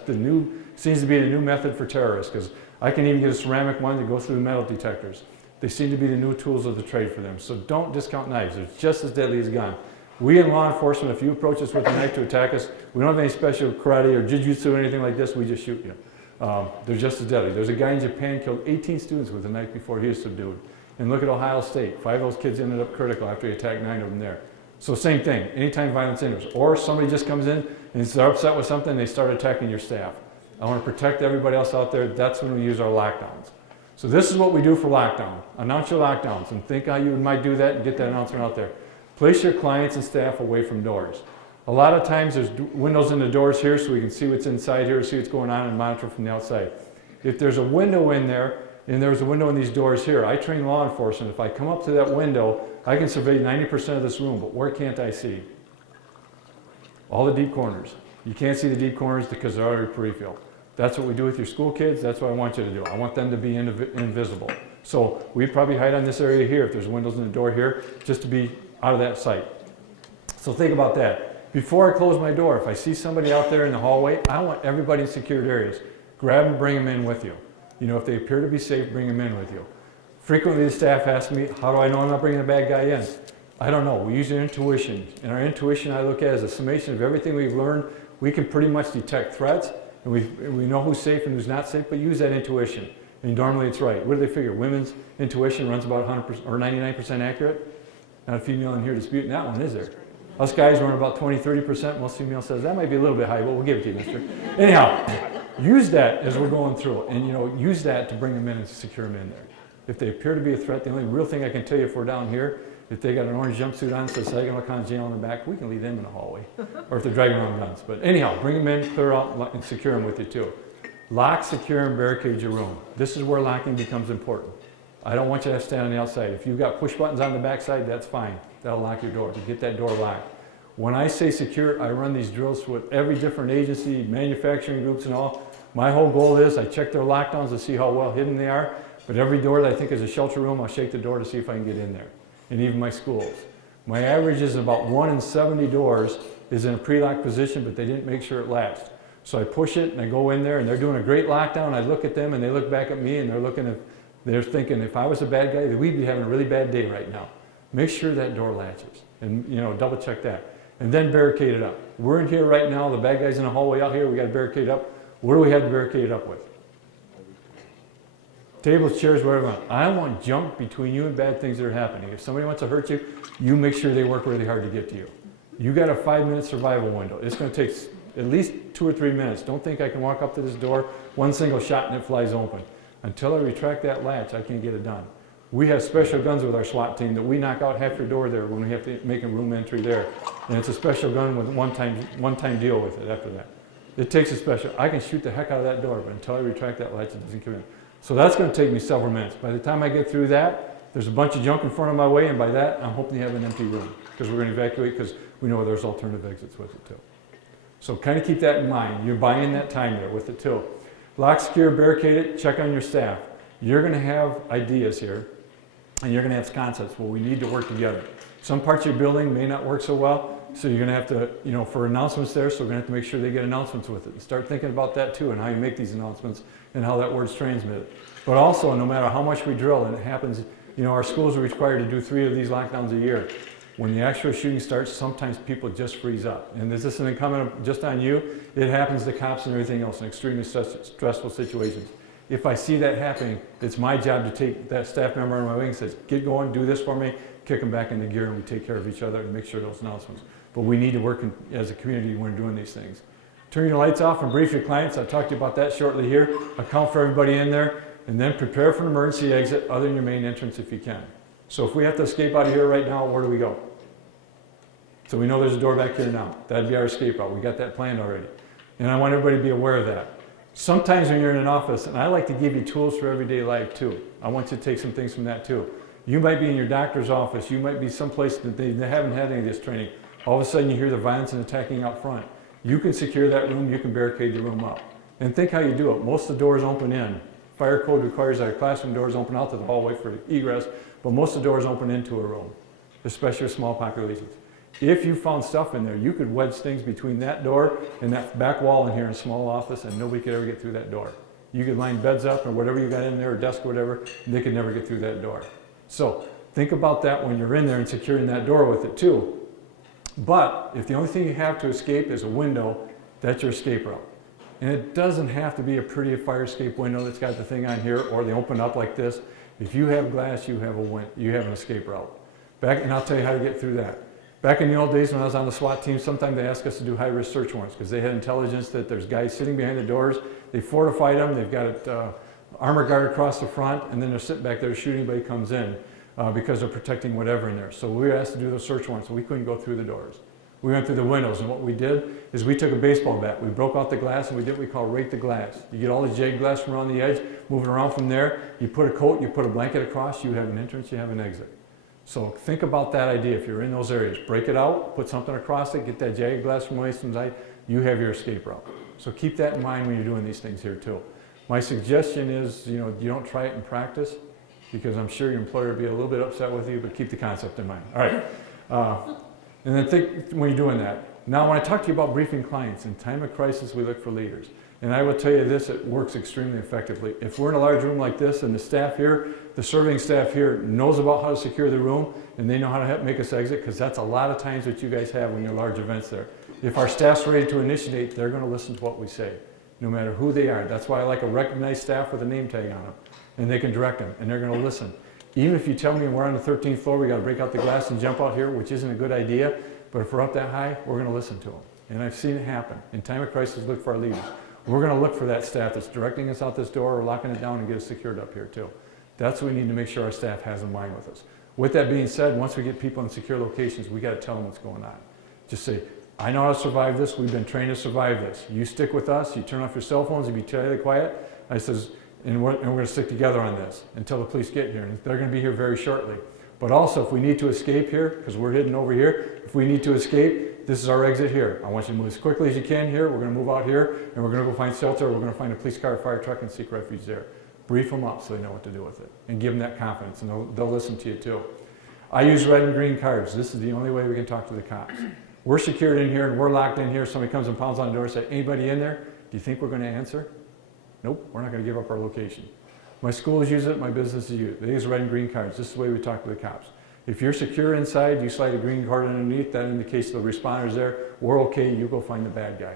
seems to be the new method for terrorists, because I can even get a ceramic one that goes through the metal detectors. They seem to be the new tools of the trade for them. So don't discount knives. They're just as deadly as guns. We in law enforcement, if you approach us with a knife to attack us, we don't have any special karate or jiu-jitsu or anything like this. We just shoot you. They're just as deadly. There's a guy in Japan killed 18 students with a knife before he was subdued. And look at Ohio State. 5 of those kids ended up critical after he attacked 9 of them there. So same thing. Anytime violence enters, or somebody just comes in and they're upset with something, they start attacking your staff. I want to protect everybody else out there. That's when we use our lockdowns. So this is what we do for lockdown. Announce your lockdowns and think how you might do that and get that announcement out there. Place your clients and staff away from doors. A lot of times there's windows in the doors here so we can see what's inside here, see what's going on and monitor from the outside. If there's a window in there and there's a window in these doors here, I train law enforcement. If I come up to that window, I can survey 90% of this room, but where can't I see? All the deep corners. You can't see the deep corners because they're already peripheral. That's what we do with your school kids. That's what I want you to do. I want them to be invisible. So we'd probably hide on this area here if there's windows in the door here, just to be out of that sight. So think about that. Before I close my door, if I see somebody out there in the hallway, I want everybody in secured areas. Grab them, bring them in with you. You know, if they appear to be safe, bring them in with you. Frequently the staff asks me, how do I know I'm not bringing a bad guy in? I don't know. We use our intuition. And our intuition I look at as a summation of everything we've learned. We can pretty much detect threats, and we know who's safe and who's not safe, but use that intuition. And normally it's right. What do they figure? Women's intuition runs about 100% or 99% accurate? Not a female in here disputing that one, is there? Us guys run about 20-30%. Most female says that might be a little bit high, but we'll give it to you, mister. Anyhow, use that as we're going through, and you know, use that to bring them in and secure them in there. If they appear to be a threat, the only real thing I can tell you if we're down here, if they got an orange jumpsuit on, says Saginaw County Jail on the back, we can leave them in the hallway. Or if they're dragging around guns. But anyhow, bring them in, clear out, and secure them with you too. Lock, secure, and barricade your room. This is where locking becomes important. I don't want you to stand on the outside. If you've got push buttons on the back side, that's fine. That'll lock your door. To get that door locked. When I say secure, I run these drills with every different agency, manufacturing groups and all. My whole goal is I check their lockdowns to see how well hidden they are. But every door that I think is a shelter room, I'll shake the door to see if I can get in there. And even my schools. My average is about 1 in 70 doors is in a pre-locked position, but they didn't make sure it latched. So I push it and I go in there and they're doing a great lockdown. I look at them and they look back at me and they're thinking, if I was a bad guy, we'd be having a really bad day right now. Make sure that door latches and you know, double check that. And then barricade it up. We're in here right now, the bad guy's in the hallway out here, we got to barricade up. What do we have to barricade it up with? Tables, chairs, whatever. I don't want junk between you and bad things that are happening. If somebody wants to hurt you, you make sure they work really hard to get to you. You got a 5-minute survival window. It's going to take at least 2 or 3 minutes. Don't think I can walk up to this door, one single shot and it flies open. Until I retract that latch, I can't get it done. We have special guns with our SWAT team that we knock out half your door there when we have to make a room entry there. And it's a special gun with one-time deal with it after that. It takes a special, I can shoot the heck out of that door, but until I retract that latch, it doesn't come in. So that's going to take me several minutes. By the time I get through that, there's a bunch of junk in front of my way, and by that, I'm hoping to have an empty room because we're going to evacuate because we know there's alternative exits with it too. So kind of keep that in mind. You're buying that time there with it too. Lock, secure, barricade it, check on your staff. You're going to have ideas here, and you're going to have concepts. Well, we need to work together. Some parts of your building may not work so well, so you're going to have to, you know, for announcements there, so we're going to have to make sure they get announcements with it. And start thinking about that too, and how you make these announcements, and how that word's transmitted. But also, no matter how much we drill, and it happens, you know, our schools are required to do 3 of these lockdowns a year. When the actual shooting starts, sometimes people just freeze up. And this isn't incumbent just on you, it happens to cops and everything else in extremely stressful situations. If I see that happening, it's my job to take that staff member on my wing and says, get going, do this for me, kick them back into gear, and we take care of each other and make sure those announcements. But we need to work as a community when we're doing these things. Turn your lights off and brief your clients. I'll talk to you about that shortly here. Account for everybody in there, and then prepare for an emergency exit other than your main entrance if you can. So if we have to escape out of here right now, where do we go? So we know there's a door back here now. That'd be our escape route. We got that planned already. And I want everybody to be aware of that. Sometimes when you're in an office, and I like to give you tools for everyday life too. I want you to take some things from that too. You might be in your doctor's office. You might be someplace that they haven't had any of this training. All of a sudden you hear the violence and attacking out front. You can secure that room. You can barricade the room up. And think how you do it. Most of the doors open in. Fire code requires that our classroom doors open out to the hallway for egress, but most of the doors open into a room, especially with small populations. If you found stuff in there, you could wedge things between that door and that back wall in here in a small office, and nobody could ever get through that door. You could line beds up or whatever you got in there, or desk or whatever, and they could never get through that door. So think about that when you're in there and securing that door with it too. But if the only thing you have to escape is a window, that's your escape route. And it doesn't have to be a pretty fire escape window that's got the thing on here, or they open up like this. If you have glass, you have an escape route. And I'll tell you how to get through that. Back in the old days when I was on the SWAT team, sometimes they asked us to do high-risk search warrants because they had intelligence that there's guys sitting behind the doors. They fortified them. They've got it armor guard across the front, and then they're sitting back there shooting anybody comes in because they're protecting whatever in there. So we were asked to do those search warrants, and we couldn't go through the doors. We went through the windows, and what we did is we took a baseball bat. We broke out the glass, and we did what we call rake the glass. You get all the jagged glass from around the edge, moving around from there. You put a coat, you put a blanket across, you have an entrance, you have an exit. So think about that idea. If you're in those areas, break it out, put something across it, get that jagged glass from away from the side, you have your escape route. So keep that in mind when you're doing these things here too. My suggestion is, you don't try it in practice because I'm sure your employer will be a little bit upset with you, but keep the concept in mind. All right. And then think when you're doing that, Now, when I talk to you about briefing clients, in time of crisis, we look for leaders. And I will tell you this, it works extremely effectively. If we're in a large room like this and the staff here, the serving staff here knows about how to secure the room and they know how to make us exit, because that's a lot of times what you guys have when you're large events there. If our staff's ready to initiate, they're going to listen to what we say, no matter who they are. That's why I like a recognized staff with a name tag on them, and they can direct them, and they're going to listen. Even if you tell me we're on the 13th floor, we got to break out the glass and jump out here, which isn't a good idea, but if we're up that high, we're going to listen to them. And I've seen it happen. In time of crisis, look for our leaders. We're going to look for that staff that's directing us out this door or locking it down and get us secured up here too. That's what we need to make sure our staff has in mind with us. With that being said, once we get people in secure locations, we got to tell them what's going on. Just say, I know how to survive this. We've been trained to survive this. You stick with us. You turn off your cell phones. You be totally quiet. I says, and we're going to stick together on this until the police get here. And they're going to be here very shortly. But also, if we need to escape here, because we're hidden over here, if we need to escape, this is our exit here. I want you to move as quickly as you can here. We're going to move out here, and we're going to go find shelter. We're going to find a police car, fire truck, and seek refuge there. Brief them up so they know what to do with it, and give them that confidence, and they'll listen to you too. I use red and green cards. This is the only way we can talk to the cops. We're secured in here, and we're locked in here. Somebody comes and pounds on the door and says, anybody in there? Do you think we're going to answer? Nope, we're not going to give up our location. My schools use it, my businesses use it. They use red and green cards. This is the way we talk to the cops. If you're secure inside, you slide a green card underneath, that indicates the responders there. We're okay, you go find the bad guy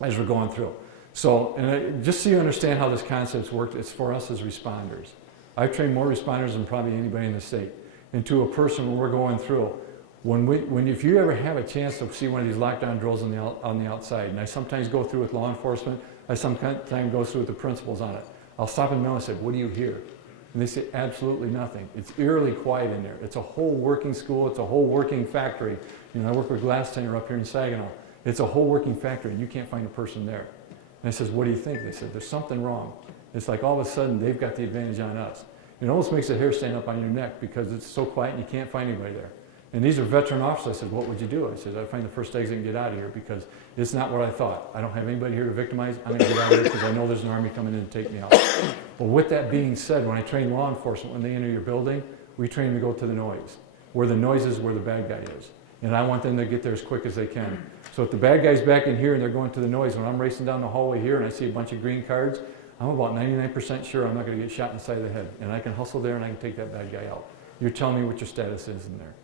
as we're going through. So, just so you understand how this concept's worked, it's for us as responders. I've trained more responders than probably anybody in the state. And to a person when we're going through, if you ever have a chance to see one of these lockdown drills on the outside, and I sometimes go through with law enforcement, I sometimes go through with the principals on it. I'll stop in the middle and say, what do you hear? And they say, absolutely nothing. It's eerily quiet in there. It's a whole working school. It's a whole working factory. You know, I work with Glass Tenor up here in Saginaw. It's a whole working factory, and you can't find a person there. And I says, what do you think? They said, there's something wrong. It's like all of a sudden they've got the advantage on us. It almost makes the hair stand up on your neck because it's so quiet and you can't find anybody there. And these are veteran officers. I said, what would you do? I said, I'd find the first exit and get out of here because it's not what I thought. I don't have anybody here to victimize. I'm going to get out of here because I know there's an army coming in to take me out. But with that being said, when I train law enforcement, when they enter your building, we train them to go to the noise. Where the noise is where the bad guy is. And I want them to get there as quick as they can. So if the bad guy's back in here and they're going to the noise, when I'm racing down the hallway here and I see a bunch of green cards, I'm about 99% sure I'm not going to get shot in the side of the head. And I can hustle there and I can take that bad guy out. You're telling me what your status is in there.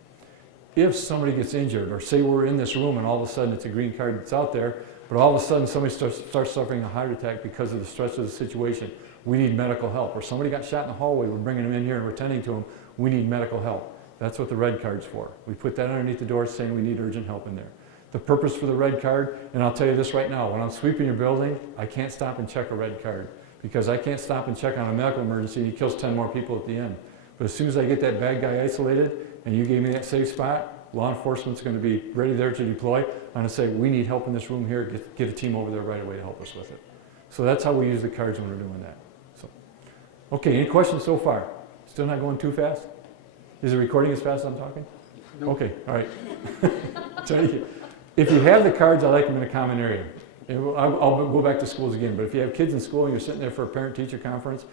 If somebody gets injured, or say we're in this room and all of a sudden it's a green card that's out there, but all of a sudden somebody starts suffering a heart attack because of the stress of the situation, we need medical help. Or somebody got shot in the hallway, we're bringing them in here and we're tending to them, we need medical help. That's what the red card's for. We put that underneath the door saying we need urgent help in there. The purpose for the red card, and I'll tell you this right now, when I'm sweeping your building, I can't stop and check a red card because I can't stop and check on a medical emergency and he kills 10 more people at the end. But as soon as I get that bad guy isolated and you gave me that safe spot, law enforcement's going to be ready there to deploy. I'm going to say, we need help in this room here. Get a team over there right away to help us with it. So that's how we use the cards when we're doing that. So, okay, any questions so far? Still not going too fast? Is the recording as fast as I'm talking? No. Okay, all right. If you have the cards, I like them in a common area. I'll go back to schools again, but if you have kids in school and you're sitting there for a parent-teacher conference,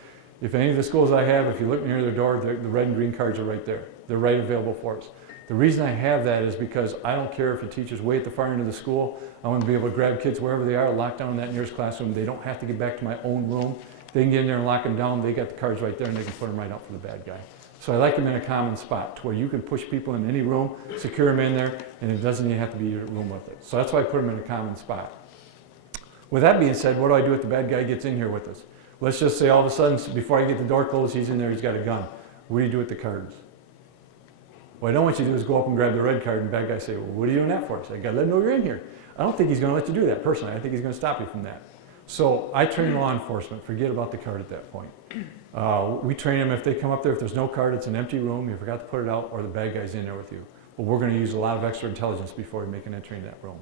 if any of the schools I have, if you look near their door, the red and green cards are right there. They're right available for us. The reason I have that is because I don't care if the teacher's way at the far end of the school. I want to be able to grab kids wherever they are, lock down in that nearest classroom. They don't have to get back to my own room. They can get in there and lock them down. They got the cards right there and they can put them right out for the bad guy. So I like them in a common spot to where you can push people in any room, secure them in there, and it doesn't even have to be your room with it. So that's why I put them in a common spot. With that being said, what do I do if the bad guy gets in here with us? Let's just say all of a sudden, before I get the door closed, he's in there, he's got a gun. What do you do with the cards? What I don't want you to do is go up and grab the red card and the bad guy say, well, what are you doing that for? I say, I gotta let him know you're in here. I don't think he's gonna let you do that personally. I think he's gonna stop you from that. So I train law enforcement, forget about the card at that point. We train them if they come up there, if there's no card, it's an empty room, you forgot to put it out, or the bad guy's in there with you. Well, we're gonna use a lot of extra intelligence before we make an entry in that room.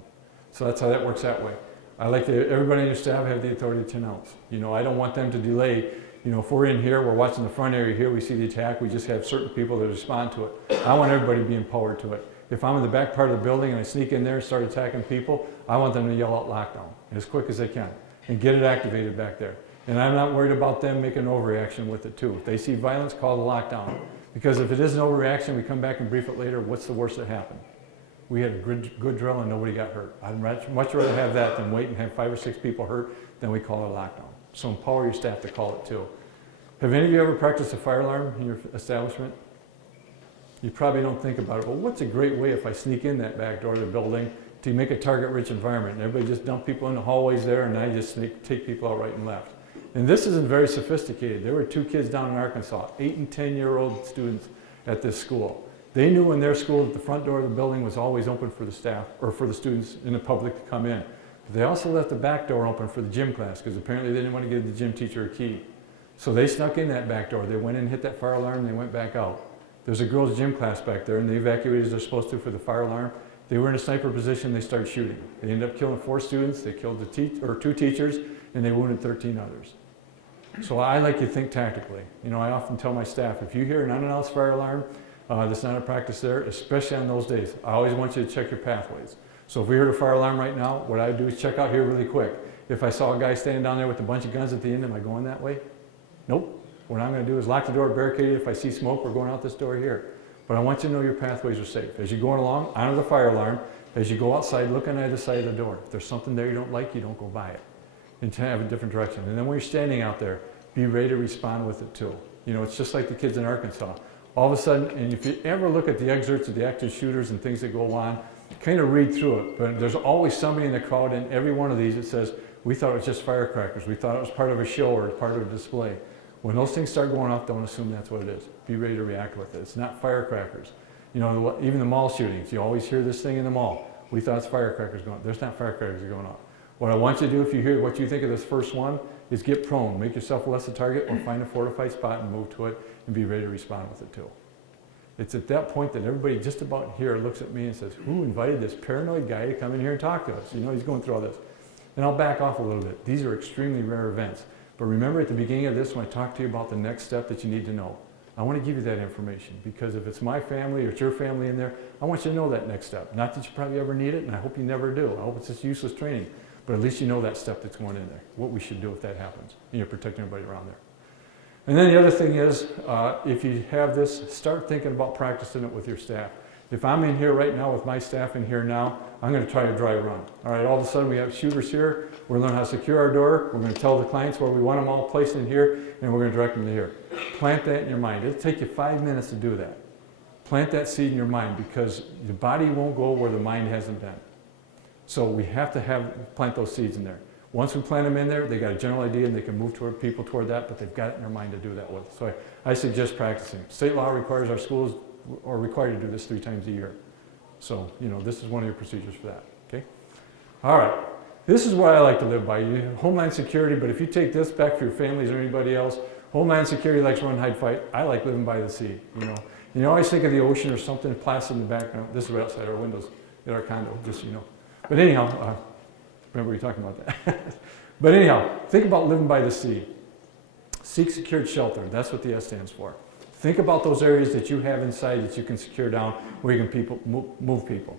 So that's how that works that way. I like to, everybody in your staff have the authority to announce. You know, I don't want them to delay. You know, if we're in here, we're watching the front area here, we see the attack, we just have certain people that respond to it. I want everybody to be empowered to it. If I'm in the back part of the building and I sneak in there and start attacking people, I want them to yell out lockdown as quick as they can and get it activated back there. And I'm not worried about them making an overreaction with it too. If they see violence, call the lockdown. Because if it is an overreaction, we come back and brief it later, what's the worst that happened? we had a good drill and nobody got hurt. I'd much rather have that than wait and have 5 or 6 people hurt, then we call it a lockdown. So empower your staff to call it too. Have any of you ever practiced a fire alarm in your establishment? You probably don't think about it. Well, what's a great way if I sneak in that back door of the building to make a target-rich environment? And everybody just dump people in the hallways there, and I just take people out right and left. And this isn't very sophisticated. There were 2 kids down in Arkansas, 8 and 10-year-old students at this school. They knew in their school that the front door of the building was always open for the staff, or for the students in the public to come in. But they also left the back door open for the gym class, because apparently they didn't want to give the gym teacher a key. So they snuck in that back door. They went in, hit that fire alarm, and they went back out. There's a girls' gym class back there, and they evacuated as they're supposed to for the fire alarm. They were in a sniper position, they started shooting. They ended up killing 4 students, they killed 2 teachers, and they wounded 13 others. So I like to think tactically. You know, I often tell my staff, if you hear an unannounced fire alarm, that's not a practice there, especially on those days. I always want you to check your pathways. So if we heard a fire alarm right now, what I do is check out here really quick. If I saw a guy standing down there with a bunch of guns at the end, am I going that way? Nope. What I'm going to do is lock the door, barricade it. If I see smoke, we're going out this door here. But I want you to know your pathways are safe. As you're going along, honor the fire alarm. As you go outside, look on either side of the door. If there's something there you don't like, you don't go by it. And to have a different direction. And then when you're standing out there, be ready to respond with it too. You know, it's just like the kids in Arkansas. All of a sudden, and if you ever look at the excerpts of the active shooters and things that go on, kind of read through it. But there's always somebody in the crowd in every one of these that says, we thought it was just firecrackers. We thought it was part of a show or part of a display. When those things start going off, don't assume that's what it is. Be ready to react with it. It's not firecrackers. You know, even the mall shootings, you always hear this thing in the mall. We thought it's firecrackers going off. There's not firecrackers going off. What I want you to do, if you hear what you think of this first one, is get prone. Make yourself less a target or find a fortified spot and move to it and be ready to respond with it too. It's at that point that everybody just about here looks at me and says, who invited this paranoid guy to come in here and talk to us? You know, he's going through all this. And I'll back off a little bit. These are extremely rare events. But remember at the beginning of this when I talked to you about the next step that you need to know. I want to give you that information because if it's my family or it's your family in there, I want you to know that next step. Not that you probably ever need it, and I hope you never do. I hope it's just useless training. But at least you know that step that's going in there, what we should do if that happens, and you're protecting everybody around there. And then the other thing is, if you have this, start thinking about practicing it with your staff. If I'm in here right now with my staff in here now, I'm going to try a dry run. All right, all of a sudden we have shooters here. We're going to learn how to secure our door. We're going to tell the clients where we want them all placed in here, and we're going to direct them to here. Plant that in your mind. It'll take you 5 minutes to do that. Plant that seed in your mind because the body won't go where the mind hasn't been. So we have to plant those seeds in there. Once we plant them in there, they got a general idea and they can move people toward that, but they've got it in their mind to do that with. So I suggest practicing. State law requires our schools are required to do this 3 times a year. So, you know, this is one of your procedures for that, okay? All right, this is what I like to live by. Homeland Security, but if you take this back for your families or anybody else, Homeland Security likes run, hide, fight. I like living by the sea, you know. You always think of the ocean or something placid in the background. This is right outside our windows in our condo, just so you know. But anyhow, remember we were talking about that. But anyhow, think about living by the sea. Seek secured shelter, that's what the S stands for. Think about those areas that you have inside that you can secure down where you can move people.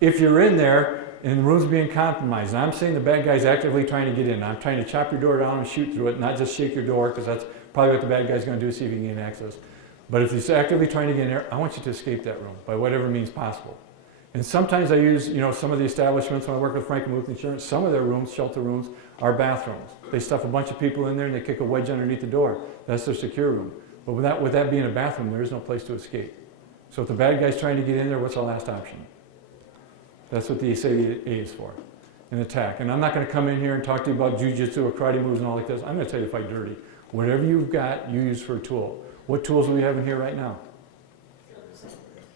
If you're in there and the room's being compromised, and I'm saying the bad guy's actively trying to get in, I'm trying to chop your door down and shoot through it, not just shake your door, because that's probably what the bad guy's going to do, see if he can gain access. But if he's actively trying to get in there, I want you to escape that room by whatever means possible. And sometimes I use, you know, some of the establishments when I work with Frank and Luke Insurance, some of their rooms, shelter rooms, are bathrooms. They stuff a bunch of people in there and they kick a wedge underneath the door. That's their secure room. But with that being a bathroom, there is no place to escape. So if the bad guy's trying to get in there, what's our last option? That's what the A is for, an attack. And I'm not going to come in here and talk to you about jujitsu or karate moves and all like this. I'm going to tell you to fight dirty. Whatever you've got, you use for a tool. What tools do we have in here right now?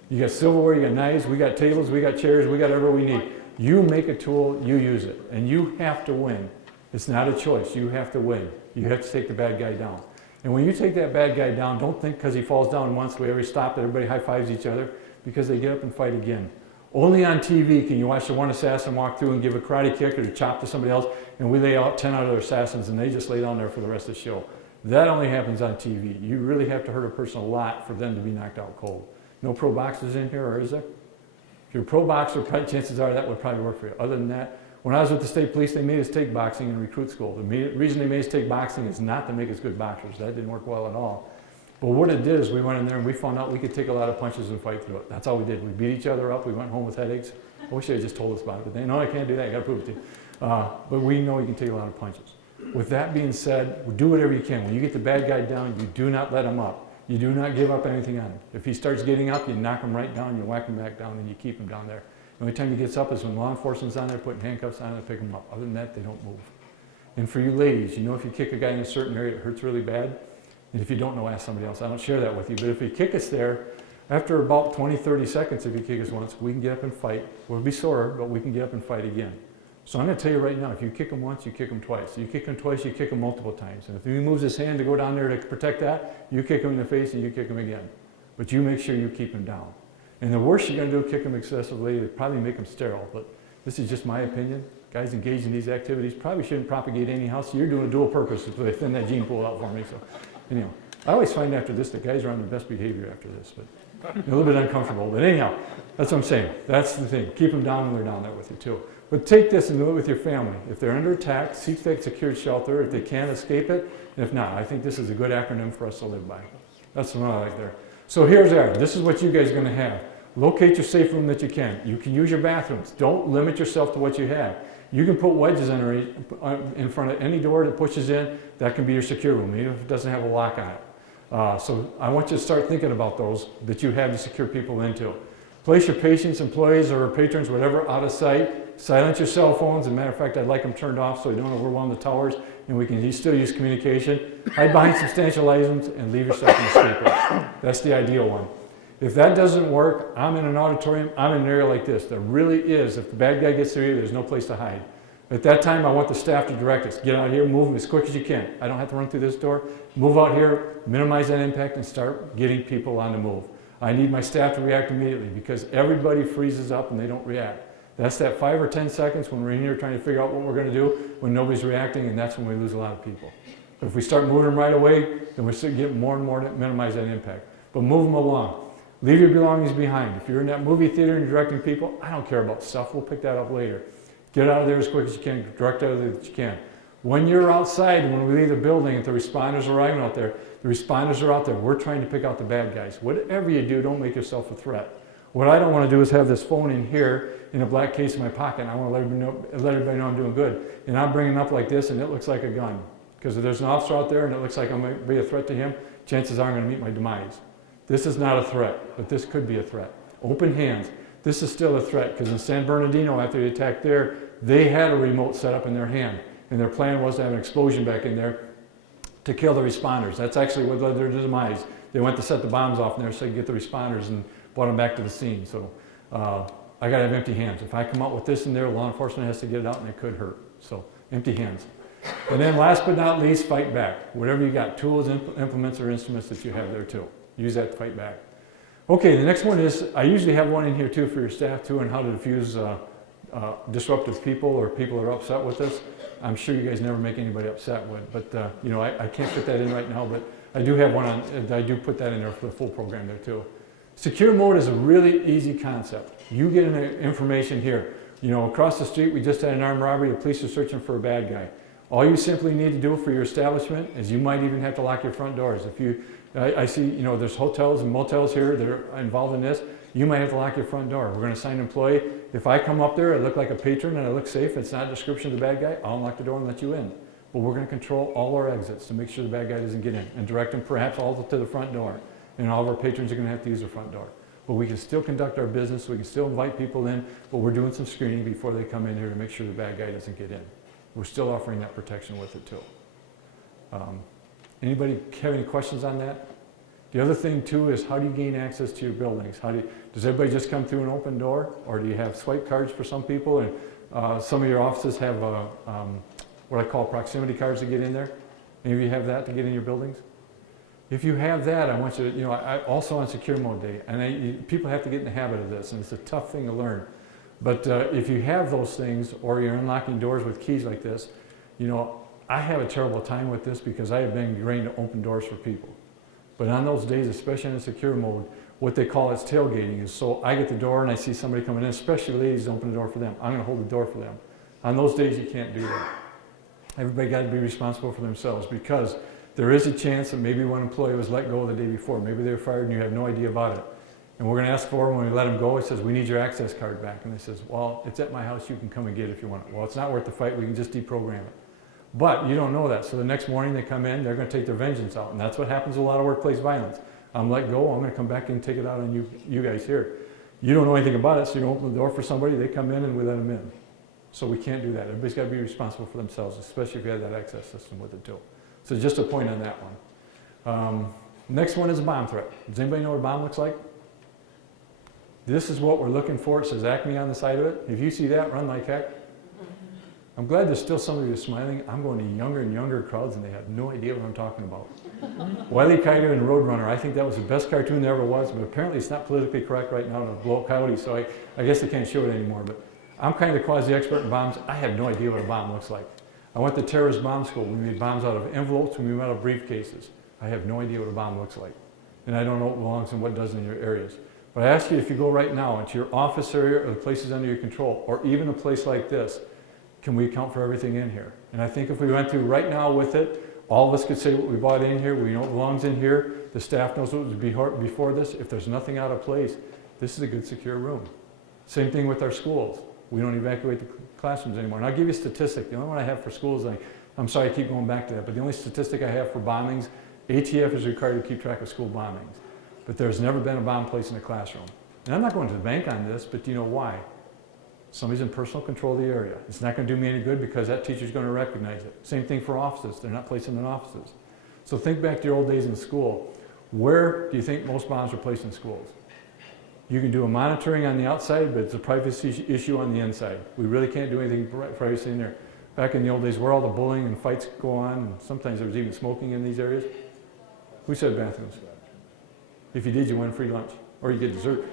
You got silverware, you got knives, we got tables, we got chairs, we got whatever we need. You make a tool, you use it. And you have to win. It's not a choice. You have to win. You have to take the bad guy down. And when you take that bad guy down, don't think because he falls down once, we ever stop, everybody high-fives each other, because they get up and fight again. Only on TV can you watch the one assassin walk through and give a karate kick or to chop to somebody else, and we lay out 10 other assassins, and they just lay down there for the rest of the show. That only happens on TV. You really have to hurt a person a lot for them to be knocked out cold. No pro boxers in here, or is there? If you're a pro boxer, chances are that would probably work for you. Other than that, when I was with the state police, they made us take boxing in recruit school. The reason they made us take boxing is not to make us good boxers. That didn't work well at all. But what it did is we went in there and we found out we could take a lot of punches and fight through it. That's all we did. We beat each other up. We went home with headaches. I wish they had just told us about it, but they, no, I can't do that. I got to prove it to you. But we know you can take a lot of punches. With that being said, do whatever you can. When you get the bad guy down, you do not let him up. You do not give up anything on him. If he starts getting up, you knock him right down, you whack him back down, and you keep him down there. The only time he gets up is when law enforcement's on there putting handcuffs on him to pick him up. Other than that, they don't move. And for you ladies, you know if you kick a guy in a certain area, it hurts really bad. And if you don't know, ask somebody else. I don't share that with you. But if you kick us there, after about 20, 30 seconds, if you kick us once, we can get up and fight. We'll be sore, but we can get up and fight again. So I'm going to tell you right now, if you kick him once, you kick him twice. You kick him twice, you kick him multiple times. And if he moves his hand to go down there to protect that, you kick him in the face and you kick him again. But you make sure you keep him down. And the worst you're going to do, kick him excessively, is probably make him sterile. But this is just my opinion. Guys engaged in these activities probably shouldn't propagate anyhow, so you're doing a dual purpose if they thin that gene pool out for me. So, anyhow, I always find after this, the guys are on their best behavior after this, but a little bit uncomfortable. But anyhow, that's what I'm saying. That's the thing. Keep them down when they're down there with you too. But take this and do it with your family. If they're under attack, seek that secured shelter. If they can't escape it, and if not, I think this is a good acronym for us to live by. That's what I like there. So here's our, this is what you guys are going to have. Locate your safe room that you can. You can use your bathrooms. Don't limit yourself to what you have. You can put wedges in front of any door that pushes in. That can be your secure room, even if it doesn't have a lock on it. So I want you to start thinking about those that you have to secure people into. Place your patients, employees, or patrons, whatever, out of sight. Silence your cell phones. As a matter of fact, I'd like them turned off so you don't overwhelm the towers, and we can still use communication. Hide behind substantial items and leave yourself in escape room. That's the ideal one. If that doesn't work, I'm in an auditorium, I'm in an area like this. There really is, if the bad guy gets through you, there's no place to hide. At that time, I want the staff to direct us. Get out here, move as quick as you can. I don't have to run through this door. Move out here, minimize that impact, and start getting people on the move. I need my staff to react immediately because everybody freezes up and they don't react. That's that 5 or 10 seconds when we're in here trying to figure out what we're going to do when nobody's reacting, and that's when we lose a lot of people. But if we start moving them right away, then we're getting more and more to minimize that impact. But move them along. Leave your belongings behind. If you're in that movie theater and you're directing people, I don't care about stuff. We'll pick that up later. Get out of there as quick as you can. Direct out of there as you can. When you're outside, when we leave the building, if the responders are arriving out there, the responders are out there. We're trying to pick out the bad guys. Whatever you do, don't make yourself a threat. What I don't want to do is have this phone in here in a black case in my pocket. And I want to let everybody know I'm doing good. And I'm bringing it up like this, and it looks like a gun. Because if there's an officer out there and it looks like I'm going to be a threat to him, chances are I'm going to meet my demise. This is not a threat, but this could be a threat. Open hands. This is still a threat because in San Bernardino, after the attack there, they had a remote set up in their hand. And their plan was to have an explosion back in there to kill the responders. That's actually what led to their demise. They went to set the bombs off in there so they could get the responders and brought them back to the scene. So I got to have empty hands. If I come out with this in there, law enforcement has to get it out and it could hurt. So empty hands. And then last but not least, fight back. Whatever you got, tools, implements, or instruments that you have there too. Use that to fight back. Okay, the next one is, I usually have one in here too for your staff too, on how to diffuse disruptive people or people that are upset with us. I'm sure you guys never make anybody upset with, but you know, I can't fit that in right now, but I do have one on, I do put that in there for the full program there too. Secure mode is a really easy concept. You get information here. You know, across the street, we just had an armed robbery. The police are searching for a bad guy. All you simply need to do for your establishment is you might even have to lock your front doors. If you, I see, you know, there's hotels and motels here that are involved in this. You might have to lock your front door. We're going to assign an employee. If I come up there, I look like a patron and I look safe, it's not a description of the bad guy, I'll unlock the door and let you in. But we're going to control all our exits to make sure the bad guy doesn't get in and direct them perhaps all to the front door. And all of our patrons are going to have to use the front door. But we can still conduct our business, we can still invite people in, but we're doing some screening before they come in here to make sure the bad guy doesn't get in. We're still offering that protection with it too. Anybody have any questions on that? The other thing too is how do you gain access to your buildings? Does everybody just come through an open door, or do you have swipe cards for some people? And some of your offices have what I call proximity cards to get in there. Any of you have that to get in your buildings? If you have that, I want you to, you know, also on secure mode day, and people have to get in the habit of this, and it's a tough thing to learn. But if you have those things, or you're unlocking doors with keys like this, you know, I have a terrible time with this because I have been trained to open doors for people. But on those days, especially in a secure mode, what they call it's tailgating is, so I get the door and I see somebody coming in, especially ladies, open the door for them. I'm going to hold the door for them. On those days, you can't do that. Everybody got to be responsible for themselves because there is a chance that maybe one employee was let go the day before. Maybe they were fired and you have no idea about it. And we're going to ask for him when we let him go. He says, we need your access card back. And he says, well, it's at my house. You can come and get it if you want it. Well, it's not worth the fight. We can just deprogram it. But you don't know that. So the next morning they come in, they're going to take their vengeance out. And that's what happens with a lot of workplace violence. I'm let go. I'm going to come back and take it out on you guys here. You don't know anything about it, so you open the door for somebody. They come in and we let them in. So we can't do that. Everybody's got to be responsible for themselves, especially if you have that access system with it too. So just a point on that one. Next one is a bomb threat. Does anybody know what a bomb looks like? This is what we're looking for. It says Acme on the side of it. If you see that, run like heck. I'm glad there's still some of you smiling. I'm going to younger and younger crowds and they have no idea what I'm talking about. Wile E. Coyote and Roadrunner. I think that was the best cartoon there ever was, but apparently it's not politically correct right now to blow up coyotes, so I guess they can't show it anymore. But I'm kind of quasi-expert in bombs. I have no idea what a bomb looks like. I went to terrorist bomb school. We made bombs out of envelopes, we made out of briefcases. I have no idea what a bomb looks like. And I don't know what belongs and what doesn't in your areas. But I ask you, if you go right now into your office area or the places under your control, or even a place like this, can we account for everything in here? And I think if we went through right now with it, all of us could say what we bought in here, we know what belongs in here, the staff knows what was before this. If there's nothing out of place, this is a good secure room. Same thing with our schools. We don't evacuate the classrooms anymore. And I'll give you a statistic. The only one I have for schools, I'm sorry I keep going back to that, but the only statistic I have for bombings, ATF is required to keep track of school bombings. But there's never been a bomb placed in a classroom. And I'm not going to the bank on this, but do you know why? Somebody's in personal control of the area. It's not going to do me any good because that teacher's going to recognize it. Same thing for offices. They're not placed in offices. So think back to your old days in school. Where do you think most bombs are placed in schools? You can do a monitoring on the outside, but it's a privacy issue on the inside. We really can't do anything privacy in there. Back in the old days, where all the bullying and fights go on, and sometimes there was even smoking in these areas. Who said bathrooms? If you did, you win free lunch, or you get dessert.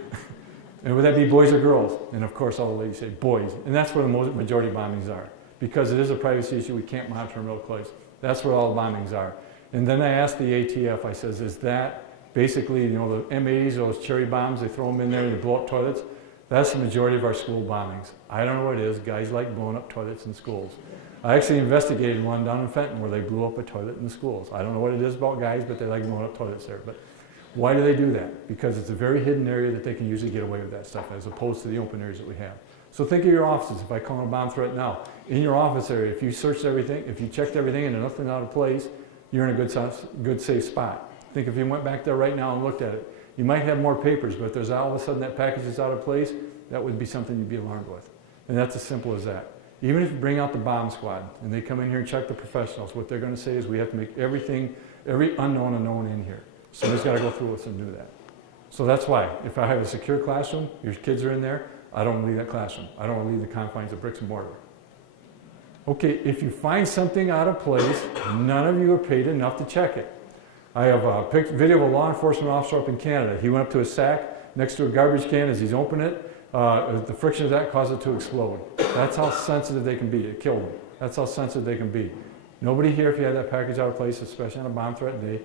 And would that be boys or girls? And of course, all the ladies say boys. And that's where the majority of bombings are. Because it is a privacy issue, we can't monitor them real close. That's where all the bombings are. And then I asked the ATF, I says, is that basically, you know, the M80s, those cherry bombs, they throw them in there and they blow up toilets? That's the majority of our school bombings. I don't know what it is. Guys like blowing up toilets in schools. I actually investigated one down in Fenton where they blew up a toilet in the schools. I don't know what it is about guys, but they like blowing up toilets there. But why do they do that? Because it's a very hidden area that they can usually get away with that stuff as opposed to the open areas that we have. So think of your offices. If I call a bomb threat now, in your office area, if you searched everything, if you checked everything and there's nothing out of place, you're in a good safe spot. Think if you went back there right now and looked at it, you might have more papers, but if there's all of a sudden that package is out of place, that would be something you'd be alarmed with. And that's as simple as that. Even if you bring out the bomb squad and they come in here and check the professionals, what they're going to say is we have to make everything, every unknown a known in here. Somebody's got to go through with us and do that. So that's why, if I have a secure classroom, your kids are in there, I don't leave that classroom. I don't leave the confines of bricks and mortar. Okay, if you find something out of place, none of you are paid enough to check it. I have a video of a law enforcement officer up in Canada. He went up to a sack next to a garbage can. As he's opening it, the friction of that caused it to explode. That's how sensitive they can be. It killed him. That's how sensitive they can be. Nobody here, if you had that package out of place, especially on a bomb threat day,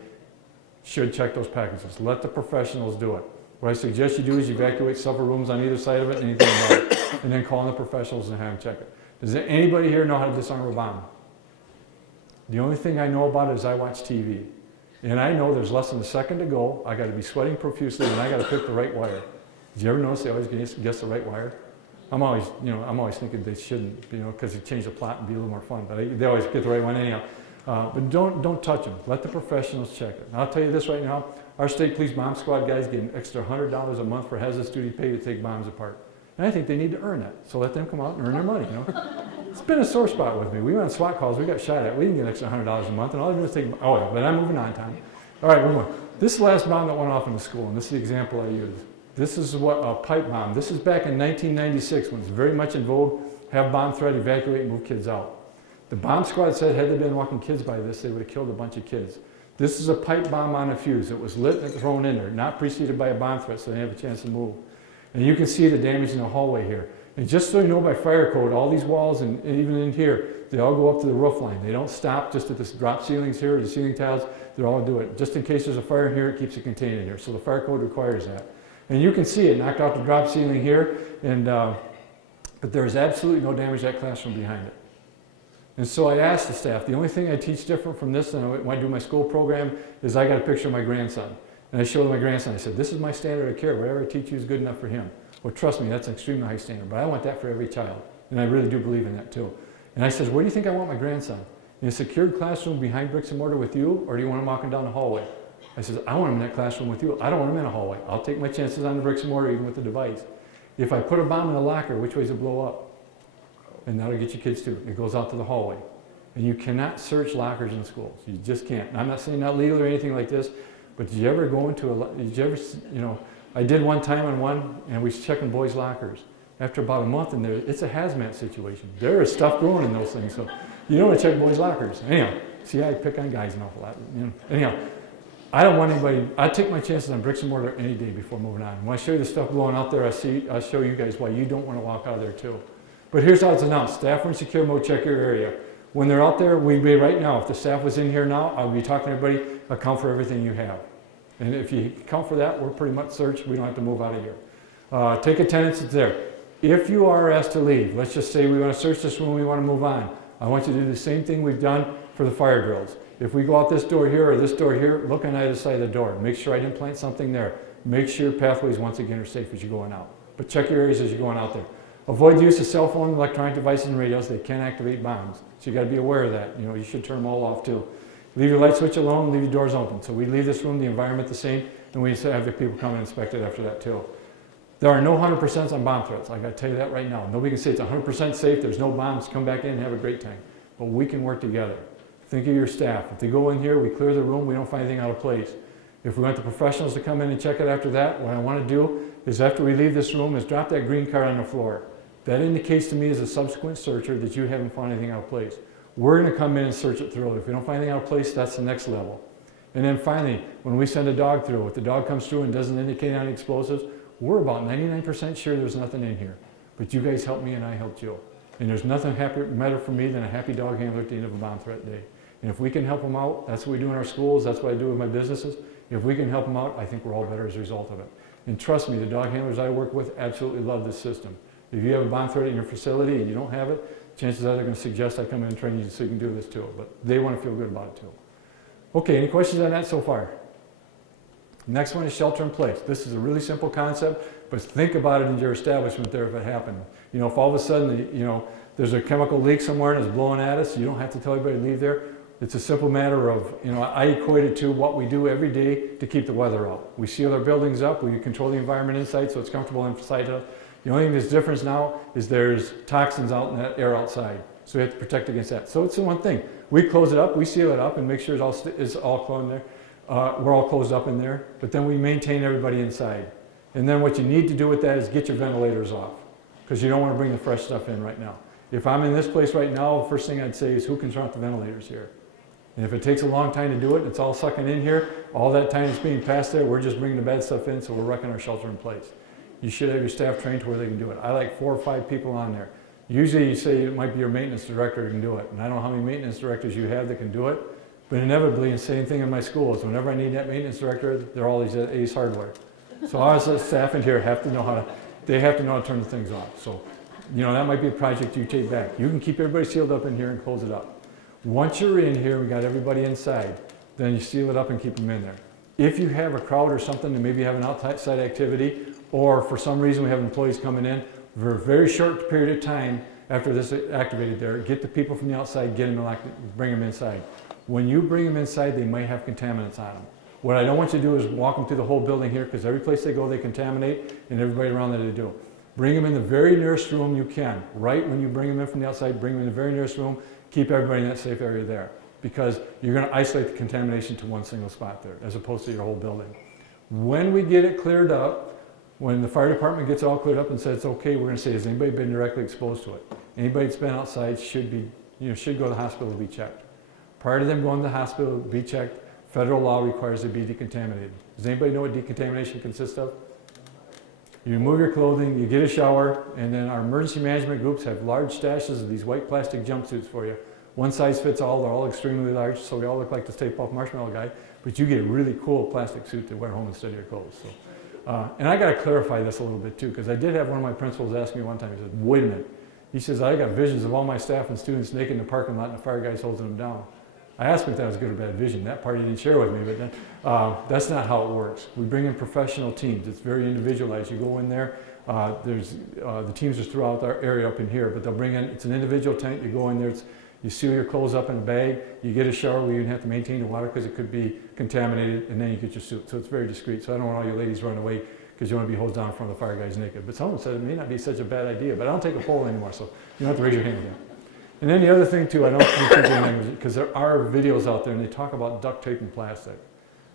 should check those packages. Let the professionals do it. What I suggest you do is evacuate several rooms on either side of it, anything about it, and then call in the professionals and have them check it. Does anybody here know how to disarm a bomb? The only thing I know about it is I watch TV. And I know there's less than a second to go. I got to be sweating profusely, and I got to pick the right wire. Did you ever notice they always guess the right wire? I'm always thinking they shouldn't, because it changed the plot and be a little more fun. But they always get the right one anyhow. But don't touch them. Let the professionals check it. And I'll tell you this right now: our state police bomb squad guys get an extra $100 a month for hazardous duty pay to take bombs apart. And I think they need to earn that. So let them come out and earn their money. It's been a sore spot with me. We went on SWAT calls. We got shot at. We didn't get an extra $100 a month, and all they do is take. Oh, yeah, but I'm moving on, Tom. All right, one more. This is the last bomb that went off in the school, and this is the example I used. This is what a pipe bomb. This is back in 1996 when it's very much in vogue. Have bomb threat, evacuate, move kids out. The bomb squad said had they been walking kids by this, they would have killed a bunch of kids. This is a pipe bomb on a fuse. It was lit and thrown in there, not preceded by a bomb threat, so they didn't have a chance to move. And you can see the damage in the hallway here. And just so you know, by fire code, all these walls and even in here, they all go up to the roof line. They don't stop just at the drop ceilings here or the ceiling tiles. They all do it. Just in case there's a fire in here, it keeps it contained in here. So the fire code requires that. And you can see it knocked out the drop ceiling here, and but there is absolutely no damage to that classroom behind it. And so I asked the staff, the only thing I teach different from this than when I do my school program is I got a picture of my grandson. And I showed my grandson, I said, this is my standard of care. Whatever I teach you is good enough for him. Well, trust me, that's an extremely high standard, but I want that for every child. And I really do believe in that too. And I said, where do you think I want my grandson? In a secured classroom behind bricks and mortar with you, or do you want him walking down the hallway? I said, I want him in that classroom with you. I don't want him in a hallway. I'll take my chances on the bricks and mortar even with the device. If I put a bomb in a locker, which way does it blow up? And that'll get your kids too. It goes out to the hallway. And you cannot search lockers in schools. You just can't. And I'm not saying not legal or anything like this, but did you ever go into did you ever, I did one time on one, and we was checking boys' lockers. After about a month in there, it's a hazmat situation. There is stuff growing in those things, so you don't want to check boys' lockers. Anyhow, see, I pick on guys an awful lot. Anyhow, I don't want anybody, I take my chances on bricks and mortar any day before moving on. When I show you the stuff blowing out there, I'll show you guys why you don't want to walk out of there too. But here's how it's announced. Staff are in secure mode, check your area. When they're out there, we'd be right now, if the staff was in here now, I would be talking to everybody, account for everything you have. And if you account for that, we're pretty much searched, we don't have to move out of here. Take attendance, it's there. If you are asked to leave, let's just say we want to search this room, we want to move on. I want you to do the same thing we've done for the fire drills. If we go out this door here or this door here, look on either side of the door. Make sure I didn't plant something there. Make sure your pathways, once again, are safe as you're going out. But check your areas as you're going out there. Avoid the use of cell phone, electronic devices, and radios. They can activate bombs. So you got to be aware of that. You should turn them all off too. Leave your light switch alone, leave your doors open. So we leave this room, the environment the same, and we have the people come and inspect it after that too. There are no 100% on bomb threats. I got to tell you that right now. Nobody can say it's 100% safe, there's no bombs, come back in and have a great time. But we can work together. Think of your staff. If they go in here, we clear the room, we don't find anything out of place. If we want the professionals to come in and check it after that, what I want to do is after we leave this room is drop that green card on the floor. That indicates to me as a subsequent searcher that you haven't found anything out of place. We're going to come in and search it thoroughly. If we don't find anything out of place, that's the next level. And then finally, when we send a dog through, if the dog comes through and doesn't indicate any explosives, we're about 99% sure there's nothing in here. But you guys helped me and I helped you. And there's nothing better for me than a happy dog handler at the end of a bomb threat day. And if we can help them out, that's what we do in our schools, that's what I do with my businesses. If we can help them out, I think we're all better as a result of it. And trust me, the dog handlers I work with absolutely love this system. If you have a bomb threat in your facility and you don't have it, chances are they're going to suggest I come in and train you so you can do this too. But they want to feel good about it too. Okay, any questions on that so far? Next one is shelter in place. This is a really simple concept, but think about it in your establishment there if it happened. If all of a sudden, there's a chemical leak somewhere and it's blowing at us, you don't have to tell everybody to leave there. It's a simple matter of, I equate it to what we do every day to keep the weather out. We seal our buildings up, we control the environment inside so it's comfortable inside us. The only thing that's different now is there's toxins out in that air outside. So we have to protect against that. So it's the one thing. We close it up, we seal it up and make sure it's all closed in there. We're all closed up in there, but then we maintain everybody inside. And then what you need to do with that is get your ventilators off because you don't want to bring the fresh stuff in right now. If I'm in this place right now, the first thing I'd say is who can turn off the ventilators here? And if it takes a long time to do it, it's all sucking in here, all that time is being passed there, we're just bringing the bad stuff in, so we're wrecking our shelter in place. You should have your staff trained to where they can do it. I like 4 or 5 people on there. Usually you say it might be your maintenance director who can do it. And I don't know how many maintenance directors you have that can do it, but inevitably, the same thing in my schools. Whenever I need that maintenance director, they're always at Ace Hardware. So us as staff in here have to know how to turn the things off. So, that might be a project you take back. You can keep everybody sealed up in here and close it up. Once you're in here, we got everybody inside, then you seal it up and keep them in there. If you have a crowd or something and maybe you have an outside activity, or for some reason we have employees coming in, for a very short period of time after this is activated there, get the people from the outside, bring them inside. When you bring them inside, they might have contaminants on them. What I don't want you to do is walk them through the whole building here because every place they go, they contaminate and everybody around there they do. Bring them in the very nearest room you can. Right when you bring them in from the outside, bring them in the very nearest room, keep everybody in that safe area there because you're going to isolate the contamination to one single spot there as opposed to your whole building. When we get it cleared up, when the fire department gets it all cleared up and says it's okay, we're going to say, has anybody been directly exposed to it? Anybody that's been outside should go to the hospital to be checked. Prior to them going to the hospital to be checked, federal law requires it be decontaminated. Does anybody know what decontamination consists of? You remove your clothing, you get a shower, and then our emergency management groups have large stashes of these white plastic jumpsuits for you. One size fits all, they're all extremely large, so we all look like the Stay Puft Marshmallow guy, but you get a really cool plastic suit to wear home instead of your clothes. So, and I got to clarify this a little bit too, because I did have one of my principals ask me one time, he said, wait a minute, He says, I got visions of all my staff and students naked in the parking lot and the fire guys holding them down. I asked him if that was good or bad vision. That part he didn't share with me, but then, that's not how it works. We bring in professional teams. It's very individualized. You go in there, the teams are throughout our area up in here, but they'll bring in, it's an individual tent. You go in there, you seal your clothes up in a bag, you get a shower where you even have to maintain the water because it could be contaminated, and then you get your suit. So it's very discreet. So I don't want all you ladies run away because you want to be hosed down in front of the fire guys naked. But someone said it may not be such a bad idea, but I don't take a poll anymore, so you don't have to raise your hand again. And then the other thing too, I don't think because there are videos out there and they talk about duct tape and plastic.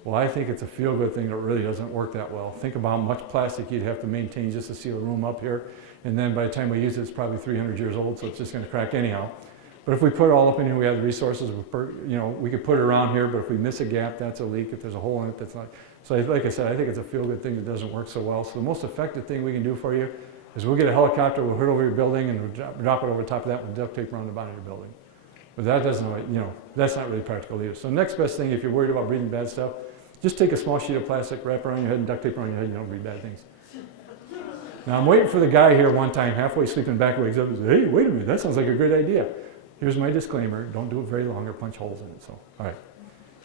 Well, I think it's a feel-good thing that really doesn't work that well. Think about how much plastic you'd have to maintain just to seal a room up here. And then by the time we use it, it's probably 300 years old, so it's just going to crack anyhow. But if we put it all up in here, we have the resources, we could put it around here, but if we miss a gap, that's a leak. If there's a hole in it, that's not. So like I said, I think it's a feel-good thing that doesn't work so well. So the most effective thing we can do for you is we'll get a helicopter, we'll hit over your building, and we'll drop it over the top of that with duct tape around the bottom of your building. But that doesn't, that's not really practical either. So next best thing, if you're worried about breathing bad stuff, just take a small sheet of plastic, wrap it around your head, and duct tape around your head, you don't breathe bad things. Now I'm waiting for the guy here one time, halfway sleeping back, wakes up and says, hey, wait a minute, that sounds like a great idea. Here's my disclaimer, don't do it very long or punch holes in it. So, all right.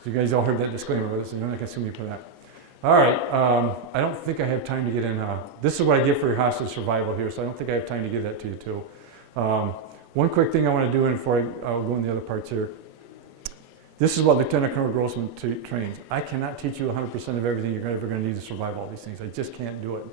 So you guys all heard that disclaimer with us, and you're not going to sue me for that. All right, I don't think I have time to get in. This is what I give for your hostage survival here, so I don't think I have time to give that to you too. One quick thing I want to do before I'll go into the other parts here. This is what Lieutenant Colonel Grossman trains. I cannot teach you 100% of everything you're ever going to need to survive all these things. I just can't do it.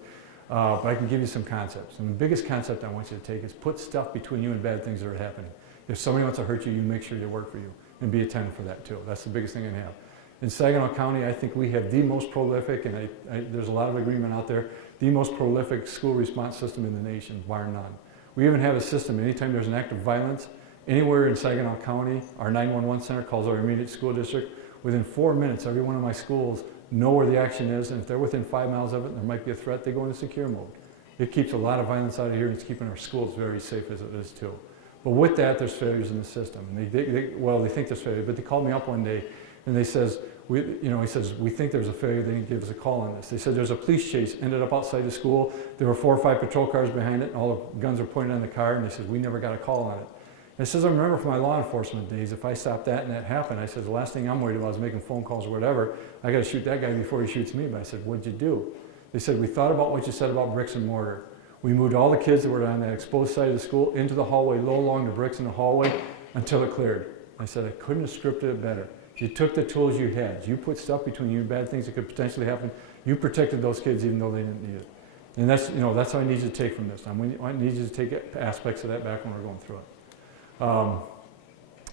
But I can give you some concepts. And the biggest concept I want you to take is put stuff between you and bad things that are happening. If somebody wants to hurt you, you make sure they work for you. And be attentive for that too. That's the biggest thing I have. In Saginaw County, I think we have the most prolific, and there's a lot of agreement out there, the most prolific school response system in the nation, bar none. We even have a system, anytime there's an act of violence, anywhere in Saginaw County, our 911 center calls our immediate school district. Within 4 minutes, every one of my schools know where the action is, and if they're within 5 miles of it and there might be a threat, they go into secure mode. It keeps a lot of violence out of here, and it's keeping our schools very safe as it is too. But with that, there's failures in the system. And they think there's failure, but they called me up one day, and they says, he says, we think there's a failure, they didn't give us a call on this. They said there's a police chase, ended up outside the school, there were 4 or 5 patrol cars behind it, and all the guns were pointed on the car, and they said, we never got a call on it. And I says, I remember from my law enforcement days, if I stopped that and that happened, I said, the last thing I'm worried about is making phone calls or whatever. I got to shoot that guy before he shoots me. But I said, what'd you do? They said, we thought about what you said about bricks and mortar. We moved all the kids that were on that exposed side of the school into the hallway, low along the bricks in the hallway, until it cleared. I said, I couldn't have scripted it better. You took the tools you had. You put stuff between you and bad things that could potentially happen. You protected those kids even though they didn't need it. And that's, that's what I need you to take from this. I need you to take aspects of that back when we're going through it.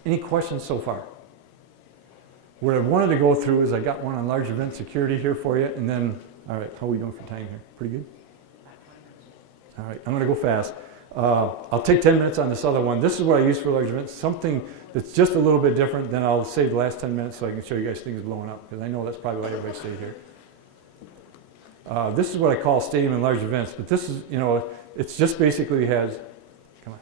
Any questions so far? What I wanted to go through is I got one on large event security here for you, and then, all right, how are we doing for time here? Pretty good? All right, I'm going to go fast. I'll take 10 minutes on this other one. This is what I use for large events, something that's just a little bit different. Then I'll save the last 10 minutes so I can show you guys things blowing up, because I know that's probably why everybody stayed here. This is what I call stadium and large events, but this is, it's just basically has, come on.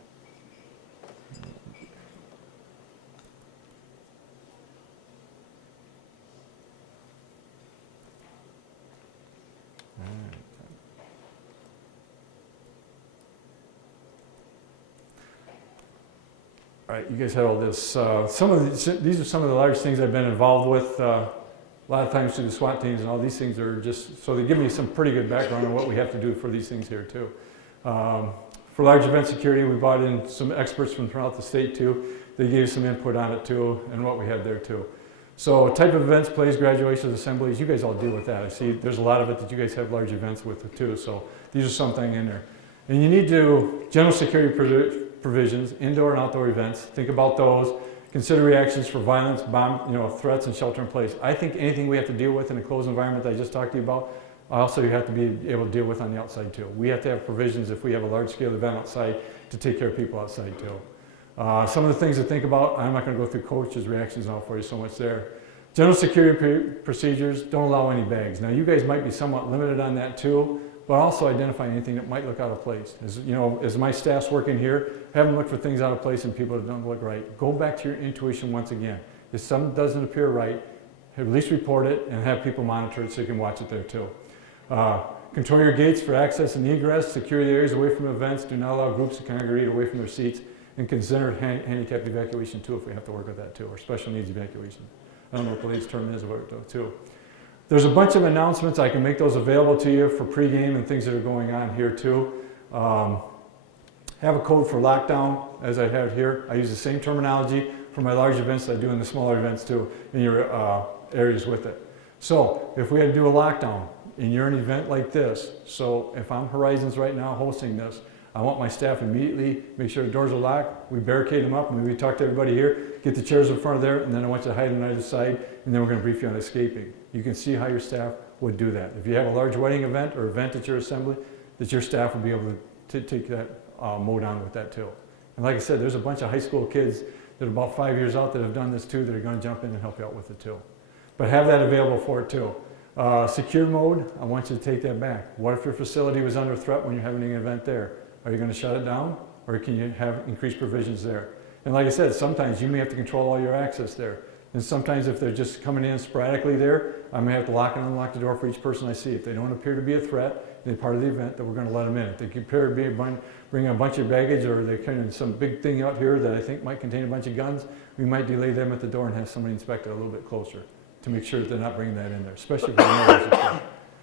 All right, you guys had all this. These are some of the large things I've been involved with. A lot of times through the SWAT teams and all these things are just, so they give me some pretty good background on what we have to do for these things here too. For large event security, we brought in some experts from throughout the state too. They gave some input on it too and what we had there too. So type of events, plays, graduations, assemblies, you guys all deal with that. I see there's a lot of it that you guys have large events with it too. So these are something in there. And you need to, general security provisions, indoor and outdoor events, think about those. Consider reactions for violence, bomb, threats, and shelter in place. I think anything we have to deal with in a closed environment that I just talked to you about, also you have to be able to deal with on the outside too. We have to have provisions if we have a large-scale event outside to take care of people outside too. Some of the things to think about, I'm not going to go through coaches' reactions now for you, so much there. General security procedures, don't allow any bags. Now you guys might be somewhat limited on that too, but also identify anything that might look out of place. As my staff's working here, have them look for things out of place and people that don't look right. Go back to your intuition once again. If something doesn't appear right, at least report it and have people monitor it so you can watch it there too. Control your gates for access and egress. Secure the areas away from events. Do not allow groups to congregate away from their seats. And consider handicap evacuation too if we have to work with that too, or special needs evacuation. I don't know what the latest term is about it too. There's a bunch of announcements. I can make those available to you for pregame and things that are going on here too. Have a code for lockdown as I have here. I use the same terminology for my large events that I do in the smaller events too, in your areas with it. So if we had to do a lockdown and you're an event like this, so if I'm Horizons right now hosting this, I want my staff immediately make sure the doors are locked, we barricade them up, and we talk to everybody here, get the chairs in front of there, and then I want you to hide on either side, and then we're going to brief you on escaping. You can see how your staff would do that. If you have a large wedding event or event at your assembly, that your staff would be able to take that mode on with that too. And like I said, there's a bunch of high school kids that are about 5 years out that have done this too, that are going to jump in and help you out with it too. But have that available for it too. Secure mode, I want you to take that back. What if your facility was under threat when you're having an event there? Are you going to shut it down, or can you have increased provisions there? And like I said, sometimes you may have to control all your access there. And sometimes if they're just coming in sporadically there, I may have to lock and unlock the door for each person I see. If they don't appear to be a threat, they're part of the event, that we're going to let them in. If they appear to be bring a bunch of baggage, or they're carrying some big thing out here that I think might contain a bunch of guns, we might delay them at the door and have somebody inspect it a little bit closer to make sure that they're not bringing that in there, especially if they know there's a threat.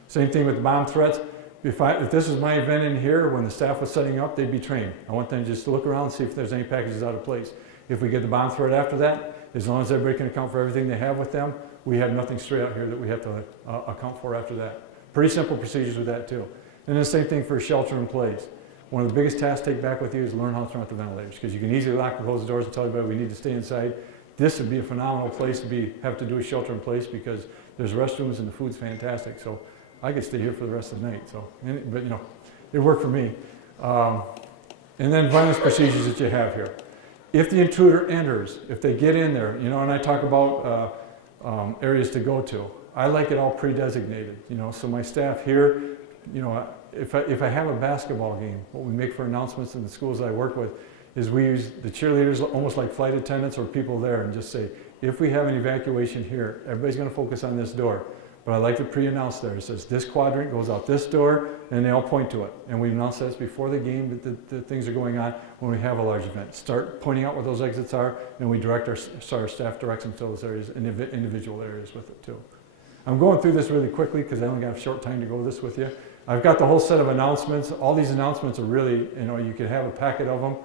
Same thing with bomb threats. If this is my event in here, when the staff was setting up, they'd be trained. I want them just to look around and see if there's any packages out of place. If we get the bomb threat after that, as long as everybody can account for everything they have with them, we have nothing straight out here that we have to account for after that. Pretty simple procedures with that too. And the same thing for shelter in place. One of the biggest tasks to take back with you is learn how to turn off the ventilators, because you can easily lock and close the doors and tell everybody we need to stay inside. This would be a phenomenal place to have to do a shelter in place, because there's restrooms and the food's fantastic. So I could stay here for the rest of the night. So, but you know, it worked for me. And then violence procedures that you have here. If the intruder enters, if they get in there, you know, and I talk about areas to go to, I like it all pre-designated, you know, so my staff here, you know, if I have a basketball game, what we make for announcements in the schools that I work with is we use the cheerleaders almost like flight attendants or people there, and just say, if we have an evacuation here, everybody's going to focus on this door. But I like to pre-announce there. It says this quadrant goes out this door, and they all point to it. And we announce this before the game that things are going on when we have a large event. Start pointing out where those exits are, and we direct our staff directs them to those areas, individual areas with it too. I'm going through this really quickly because I only got a short time to go this with you. I've got the whole set of announcements. All these announcements are really, you know, you could have a packet of them.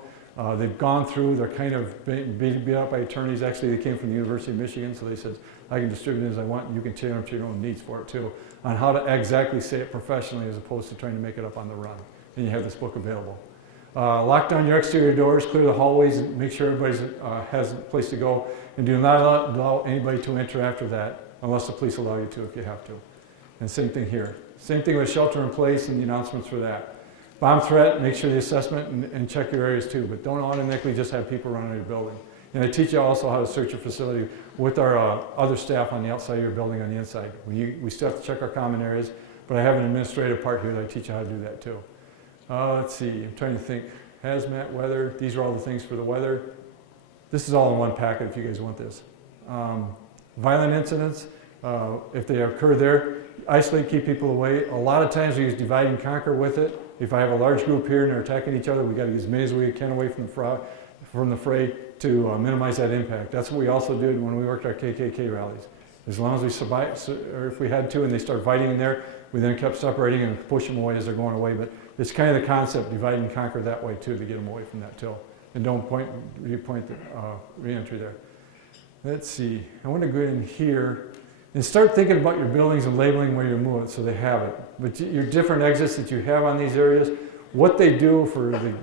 They've gone through, they're kind of beat up by attorneys. Actually, they came from the University of Michigan, so they said, I can distribute it as I want, and you can tailor them to your own needs for it too, on how to exactly say it professionally as opposed to trying to make it up on the run. And you have this book available. Lock down your exterior doors, clear the hallways, and make sure everybody has a place to go, and do not allow anybody to enter after that, unless the police allow you to if you have to. And same thing here. Same thing with shelter in place and the announcements for that. Bomb threat, make sure the assessment and check your areas too, but don't automatically just have people run out of your building. And I teach you also how to search your facility with our other staff on the outside of your building on the inside. We still have to check our common areas, but I have an administrative part here that I teach you how to do that too. Let's see, I'm trying to think. Hazmat, weather, these are all the things for the weather. This is all in one packet if you guys want this. Violent incidents, if they occur there, isolate, keep people away. A lot of times we use divide and conquer with it. If I have a large group here and they're attacking each other, we got to get as many as we can away from the fray to minimize that impact. That's what we also did when we worked our KKK rallies. As long as we survived, or if we had to, and they start fighting in there, we then kept separating and push them away as they're going away. But it's kind of the concept, divide and conquer that way too, to get them away from that too. And don't repoint the re-entry there. Let's see, I want to go in here and start thinking about your buildings and labeling where you're moving so they have it. But your different exits that you have on these areas, what they do for the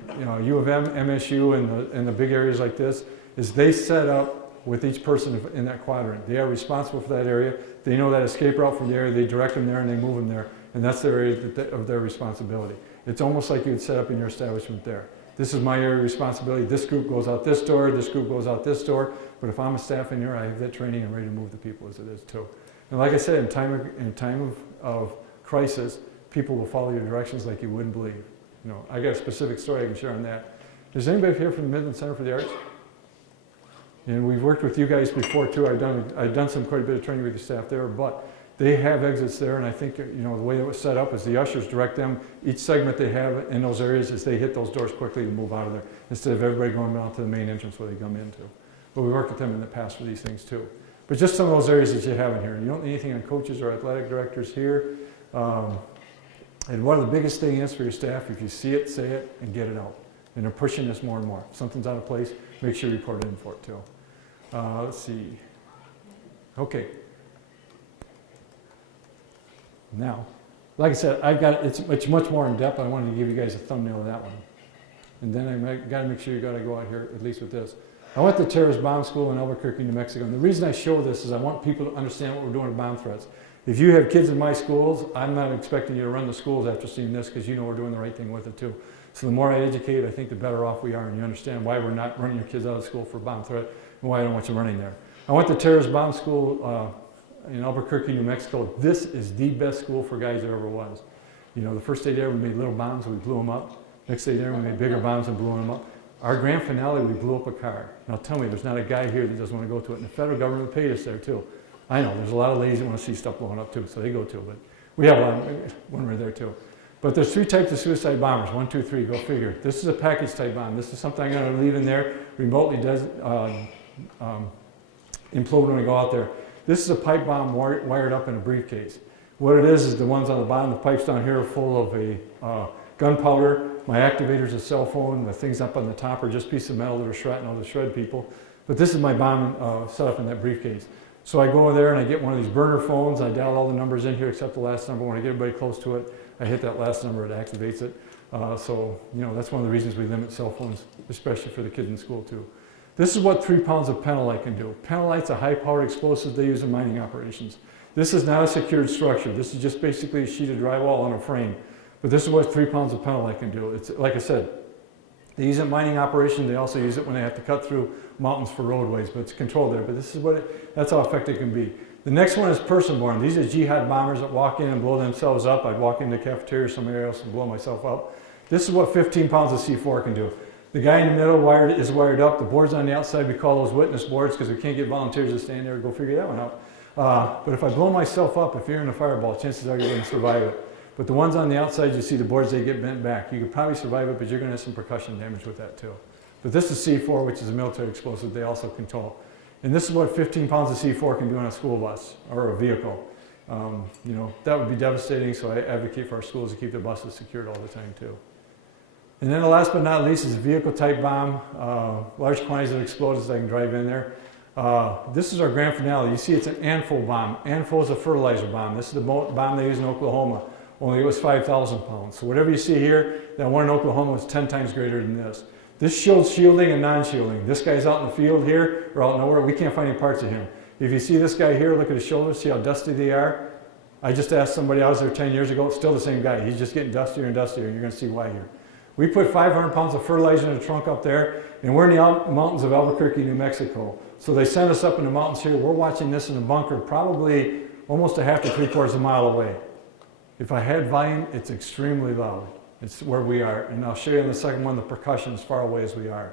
U of M, MSU, and the big areas like this is they set up with each person in that quadrant. They are responsible for that area. They know that escape route from the area. They direct them there and they move them there. And that's their area of their responsibility. It's almost like you would set up in your establishment there. This is my area of responsibility. This group goes out this door. This group goes out this door. But if I'm a staff in here, I have that training and ready to move the people as it is too. And like I said, in time of crisis, people will follow your directions like you wouldn't believe. You know, I got a specific story I can share on that. Is anybody here from the Midland Center for the Arts? And we've worked with you guys before too. I've done quite a bit of training with the staff there. But They have exits there, and I think, the way it was set up is the ushers direct them, each segment they have in those areas is they hit those doors quickly to move out of there, instead of everybody going down to the main entrance where they come into. But we worked with them in the past for these things too. But just some of those areas that you have in here. You don't need anything on coaches or athletic directors here. And one of the biggest things is for your staff, if you see it, say it, and get it out. And they're pushing this more and more. If something's out of place, make sure you report it in for it too. Let's see. Okay. Now, like I said, it's much more in depth. I wanted to give you guys a thumbnail of that one. And then I got to make sure you got to go out here, at least with this. I went to terrorist bomb school in Albuquerque, New Mexico. And the reason I show this is I want people to understand what we're doing with bomb threats. If you have kids in my schools, I'm not expecting you to run the schools after seeing this, because we're doing the right thing with it too. So the more I educate, I think the better off we are, and you understand why we're not running your kids out of school for a bomb threat and why I don't want you running there. I went to terrorist bomb school in Albuquerque, New Mexico. This is the best school for guys there ever was. The first day there we made little bombs, we blew them up. Next day there we made bigger bombs and blew them up. Our grand finale, we blew up a car. Now tell me, there's not a guy here that doesn't want to go to it, and the federal government paid us there too. I know, there's a lot of ladies that want to see stuff blowing up too, so they go too, but we have a lot when we're there too. But there's 3 types of suicide bombers, 1, 2, 3, go figure. This is a package type bomb. This is something I'm going to leave in there, remotely implode when we go out there. This is a pipe bomb wired up in a briefcase. What it is the ones on the bottom, the pipes down here are full of a gunpowder. My activator's a cell phone. The things up on the top are just pieces of metal that are shrapnel to shred people. But this is my bomb set up in that briefcase. So I go over there and I get one of these burner phones. I dial all the numbers in here except the last number. When I get everybody close to it, I hit that last number, it activates it. So that's one of the reasons we limit cell phones, especially for the kids in school too. This is what 3 pounds of pentolite can do. Pentolite's a high-powered explosive they use in mining operations. This is not a secured structure. This is just basically a sheet of drywall on a frame. But this is what 3 pounds of pentolite can do. It's, like I said, they use it in mining operations. They also use it when they have to cut through mountains for roadways, but it's controlled there. But this is that's how effective it can be. The next one is person-borne. These are jihad bombers that walk in and blow themselves up. I'd walk into the cafeteria or somewhere else and blow myself up. This is what 15 pounds of C4 can do. The guy in the middle is wired up. The boards on the outside, we call those witness boards because we can't get volunteers to stand there and go figure that one out. But if I blow myself up, if you're in a fireball, chances are you're going to survive it. But the ones on the outside, you see the boards, they get bent back. You could probably survive it, but you're going to have some percussion damage with that too. But this is C4, which is a military explosive they also control. And this is what 15 pounds of C4 can do on a school bus or a vehicle. That would be devastating, so I advocate for our schools to keep their buses secured all the time too. And then the last but not least is a vehicle type bomb. Large quantities of explosives that can drive in there. This is our grand finale. You see it's an ANFO bomb. ANFO is a fertilizer bomb. This is the bomb they use in Oklahoma. Only it was 5,000 pounds. So whatever you see here, that one in Oklahoma was 10 times greater than this. This shows shielding and non-shielding. This guy's out in the field here, or out nowhere. We can't find any parts of him. If you see this guy here, look at his shoulders, see how dusty they are? I just asked somebody, I was there 10 years ago, it's still the same guy. He's just getting dustier and dustier, and you're going to see why here. We put 500 pounds of fertilizer in the trunk up there, and we're in the mountains of Albuquerque, New Mexico. So they sent us up in the mountains here. We're watching this in a bunker, probably almost a half to 3/4 mile away. If I had volume, it's extremely loud. It's where we are. And I'll show you in the second one the percussion as far away as we are.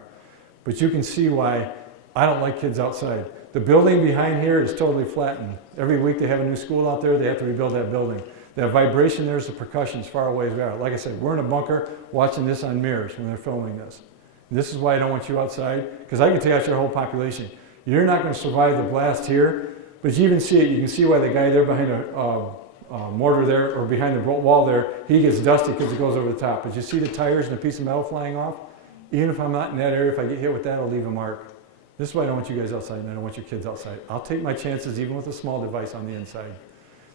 But you can see why I don't like kids outside. The building behind here is totally flattened. Every week they have a new school out there, they have to rebuild that building. That vibration there's the percussion as far away as we are. Like I said, we're in a bunker watching this on mirrors when they're filming this. And this is why I don't want you outside, because I can take out your whole population. You're not going to survive the blast here, but you even see it. You can see why the guy there behind a mortar there, or behind the wall there, he gets dusty because it goes over the top. But you see the tires and a piece of metal flying off? Even if I'm not in that area, if I get hit with that, I'll leave a mark. This is why I don't want you guys outside, and I don't want your kids outside. I'll take my chances even with a small device on the inside.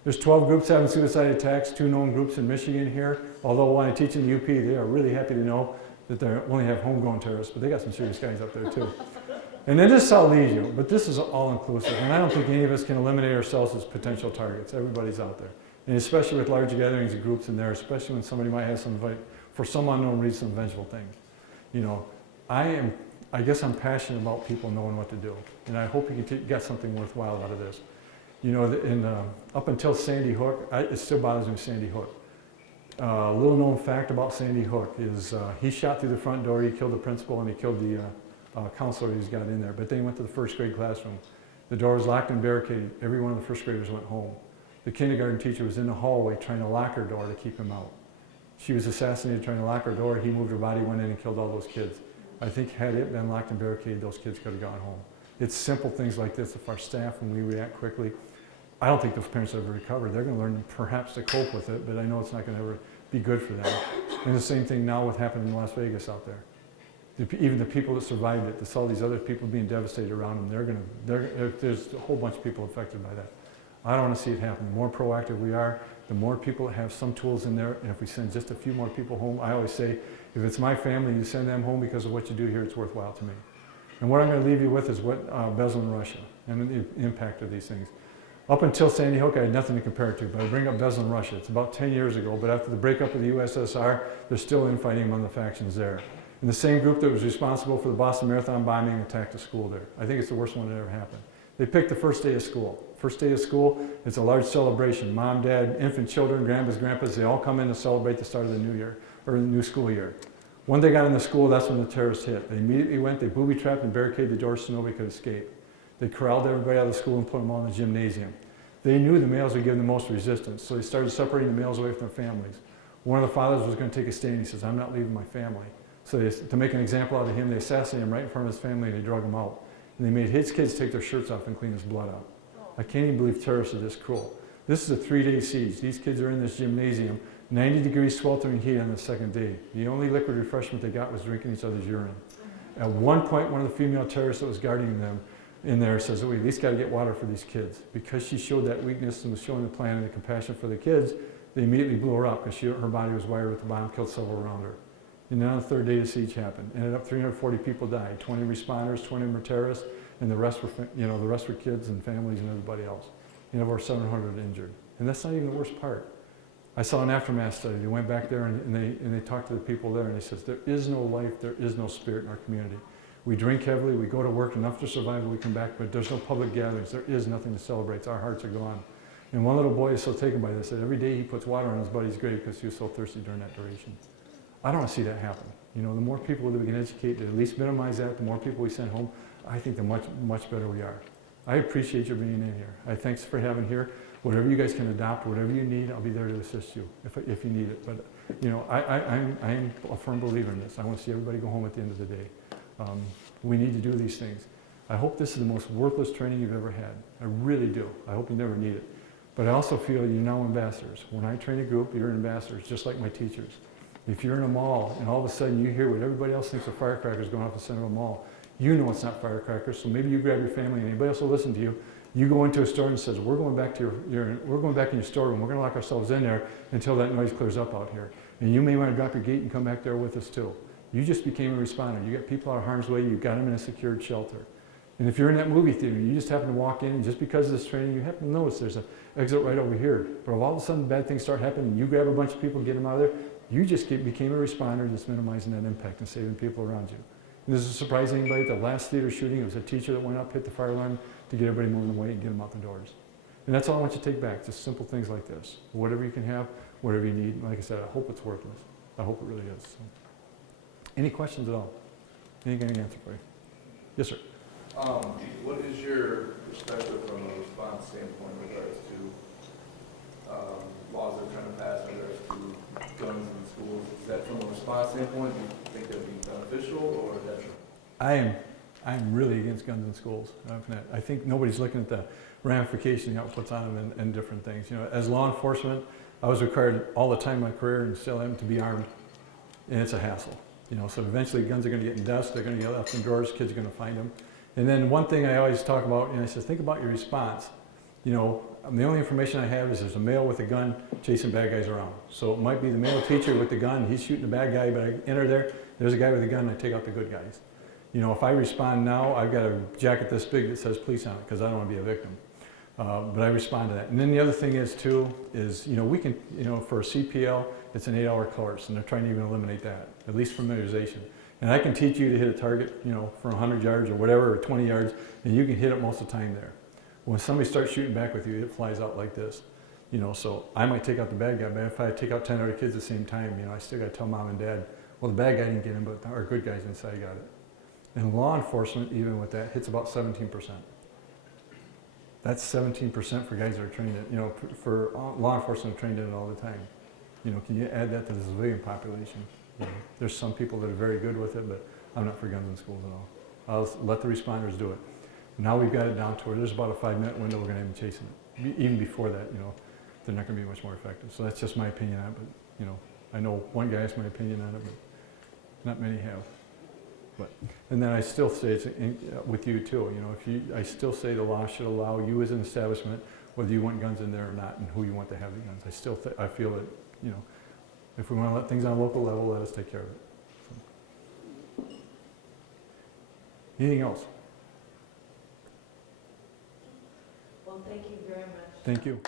There's 12 groups having suicide attacks, 2 known groups in Michigan here. Although when I teach in the UP, they are really happy to know that they only have homegrown terrorists, but they got some serious guys up there too. And then this is how I'll lead you, but this is all inclusive. And I don't think any of us can eliminate ourselves as potential targets. Everybody's out there. And especially with large gatherings of groups in there, especially when somebody might have for some unknown reason, some vengeful thing. I guess I'm passionate about people knowing what to do. And I hope you can get something worthwhile out of this. Up until Sandy Hook, it still bothers me with Sandy Hook. A little known fact about Sandy Hook is he shot through the front door, he killed the principal, and he killed the counselor he's got in there. But then he went to the first grade classroom. The door was locked and barricaded. Every one of the first graders went home. The kindergarten teacher was in the hallway trying to lock her door to keep him out. She was assassinated trying to lock her door. He moved her body, went in and killed all those kids. I think had it been locked and barricaded, those kids could have gone home. It's simple things like this. If our staff, when we react quickly, I don't think those parents ever recover. They're going to learn perhaps to cope with it, but I know it's not going to ever be good for them. And the same thing now with happening in Las Vegas out there. Even the people that survived it, there's all these other people being devastated around them. There's a whole bunch of people affected by that. I don't want to see it happen. The more proactive we are, the more people that have some tools in there, and if we send just a few more people home, I always say, if it's my family, you send them home because of what you do here, it's worthwhile to me. And what I'm going to leave you with is what Bezel in Russia and the impact of these things. Up until Sandy Hook, I had nothing to compare it to, but I bring up Bezel in Russia. It's about 10 years ago, but after the breakup of the USSR, there's still infighting among the factions there. And the same group that was responsible for the Boston Marathon bombing attacked a school there. I think it's the worst one that ever happened. They picked the first day of school. First day of school, it's a large celebration. Mom, dad, infant children, grandpas, grandpas, they all come in to celebrate the start of the new year, or the new school year. When they got in the school, that's when the terrorists hit. They immediately went, they booby-trapped and barricaded the doors so nobody could escape. They corralled everybody out of the school and put them all in the gymnasium. They knew the males would give them the most resistance, so they started separating the males away from their families. One of the fathers was going to take a stand. He says, I'm not leaving my family. So to make an example out of him, they assassinated him right in front of his family and they drug him out. And they made his kids take their shirts off and clean his blood out. I can't even believe terrorists are this cruel. This is a 3-day siege. These kids are in this gymnasium, 90 degrees sweltering heat on the second day. The only liquid refreshment they got was drinking each other's urine. At one point, one of the female terrorists that was guarding them in there says, oh, we at least got to get water for these kids. Because she showed that weakness and was showing the plan and the compassion for the kids, they immediately blew her up because her body was wired with the bomb, killed several around her. And then on the third day, the siege happened. Ended up 340 people died, 20 responders, 20 were terrorists, and the rest were kids and families and everybody else. And over 700 injured. And that's not even the worst part. I saw an aftermath study. They went back there and they talked to the people there and they said, there is no life, there is no spirit in our community. We drink heavily, we go to work enough to survive and we come back, but there's no public gatherings. There is nothing to celebrate. Our hearts are gone. And one little boy is so taken by this that every day he puts water on his buddy's grave because he was so thirsty during that duration. I don't want to see that happen. You know, the more people that we can educate to at least minimize that, the more people we send home, I think the much better we are. I appreciate your being in here. I thanks for having here. Whatever you guys can adopt, whatever you need, I'll be there to assist you if you need it. But you know, I'm a firm believer in this. I want to see everybody go home at the end of the day. We need to do these things. I hope this is the most worthless training you've ever had. I really do. I hope you never need it. But I also feel you're now ambassadors. When I train a group, you're ambassadors, just like my teachers. If you're in a mall and all of a sudden you hear what everybody else thinks are firecrackers going off the center of a mall, you know it's not firecrackers, so maybe you grab your family and anybody else will listen to you. You go into a store and says, we're going back to we're going back in your storeroom. We're going to lock ourselves in there until that noise clears up out here. And you may want to drop your gate and come back there with us too. You just became a responder. You got people out of harm's way. You got them in a secured shelter. And if you're in that movie theater, you just happen to walk in, and just because of this training, you happen to notice there's an exit right over here. But if all of a sudden bad things start happening, you grab a bunch of people, get them out of there, you just became a responder that's minimizing that impact and saving people around you. And does it surprise anybody? The last theater shooting, it was a teacher that went up, hit the fire alarm to get everybody moving away and get them out the doors. And that's all I want you to take back, just simple things like this. Whatever you can have, whatever you need. Like I said, I hope it's worthless. I hope it really is. So. Any questions at all? Anything I can answer for you? Yes, sir. What is your perspective from a response standpoint in regards to laws that are trying to pass in regards to guns in schools? Is that from a response standpoint, do you think that would be beneficial or detrimental? I'm really against guns in schools. I think nobody's looking at the ramifications, it puts on them and different things. You know, as law enforcement, I was required all the time in my career and still am to be armed, and it's a hassle. You know, so eventually guns are going to get in desks, they're going to get left in drawers, kids are going to find them. And then one thing I always talk about, and I said, think about your response. You know, the only information I have is there's a male with a gun chasing bad guys around. So it might be the male teacher with the gun, he's shooting a bad guy, but I enter there's a guy with a gun, and I take out the good guys. You know, if I respond now, I've got a jacket this big that says police on it, because I don't want to be a victim. But I respond to that. And then the other thing is, too, is, you know, we can, you know, for a CPL, it's an 8-hour course, and they're trying to even eliminate that, at least familiarization. And I can teach you to hit a target, you know, for 100 yards or whatever, or 20 yards, and you can hit it most of the time there. When somebody starts shooting back with you, it flies out like this. You know, so I might take out the bad guy, but if I take out 10 other kids at the same time, you know, I still got to tell mom and dad, well, the bad guy didn't get him, but our good guys inside got it. And law enforcement, even with that, hits about 17%. That's 17% for guys that are trained in, for law enforcement trained in it all the time. Can you add that to the civilian population? There's some people that are very good with it, but I'm not for guns in schools at all. I'll let the responders do it. Now we've got it down to where there's about a 5-minute window we're going to have them chasing it. Even before that, they're not going to be much more effective. So that's just my opinion on it, but, I know one guy has my opinion on it, but not many have. And then I still say it's with you too, I still say the law should allow you as an establishment, whether you want guns in there or not, and who you want to have the guns. I feel that, if we want to let things on a local level, let us take care of it. So. Anything else? Well, thank you very much. Thank you.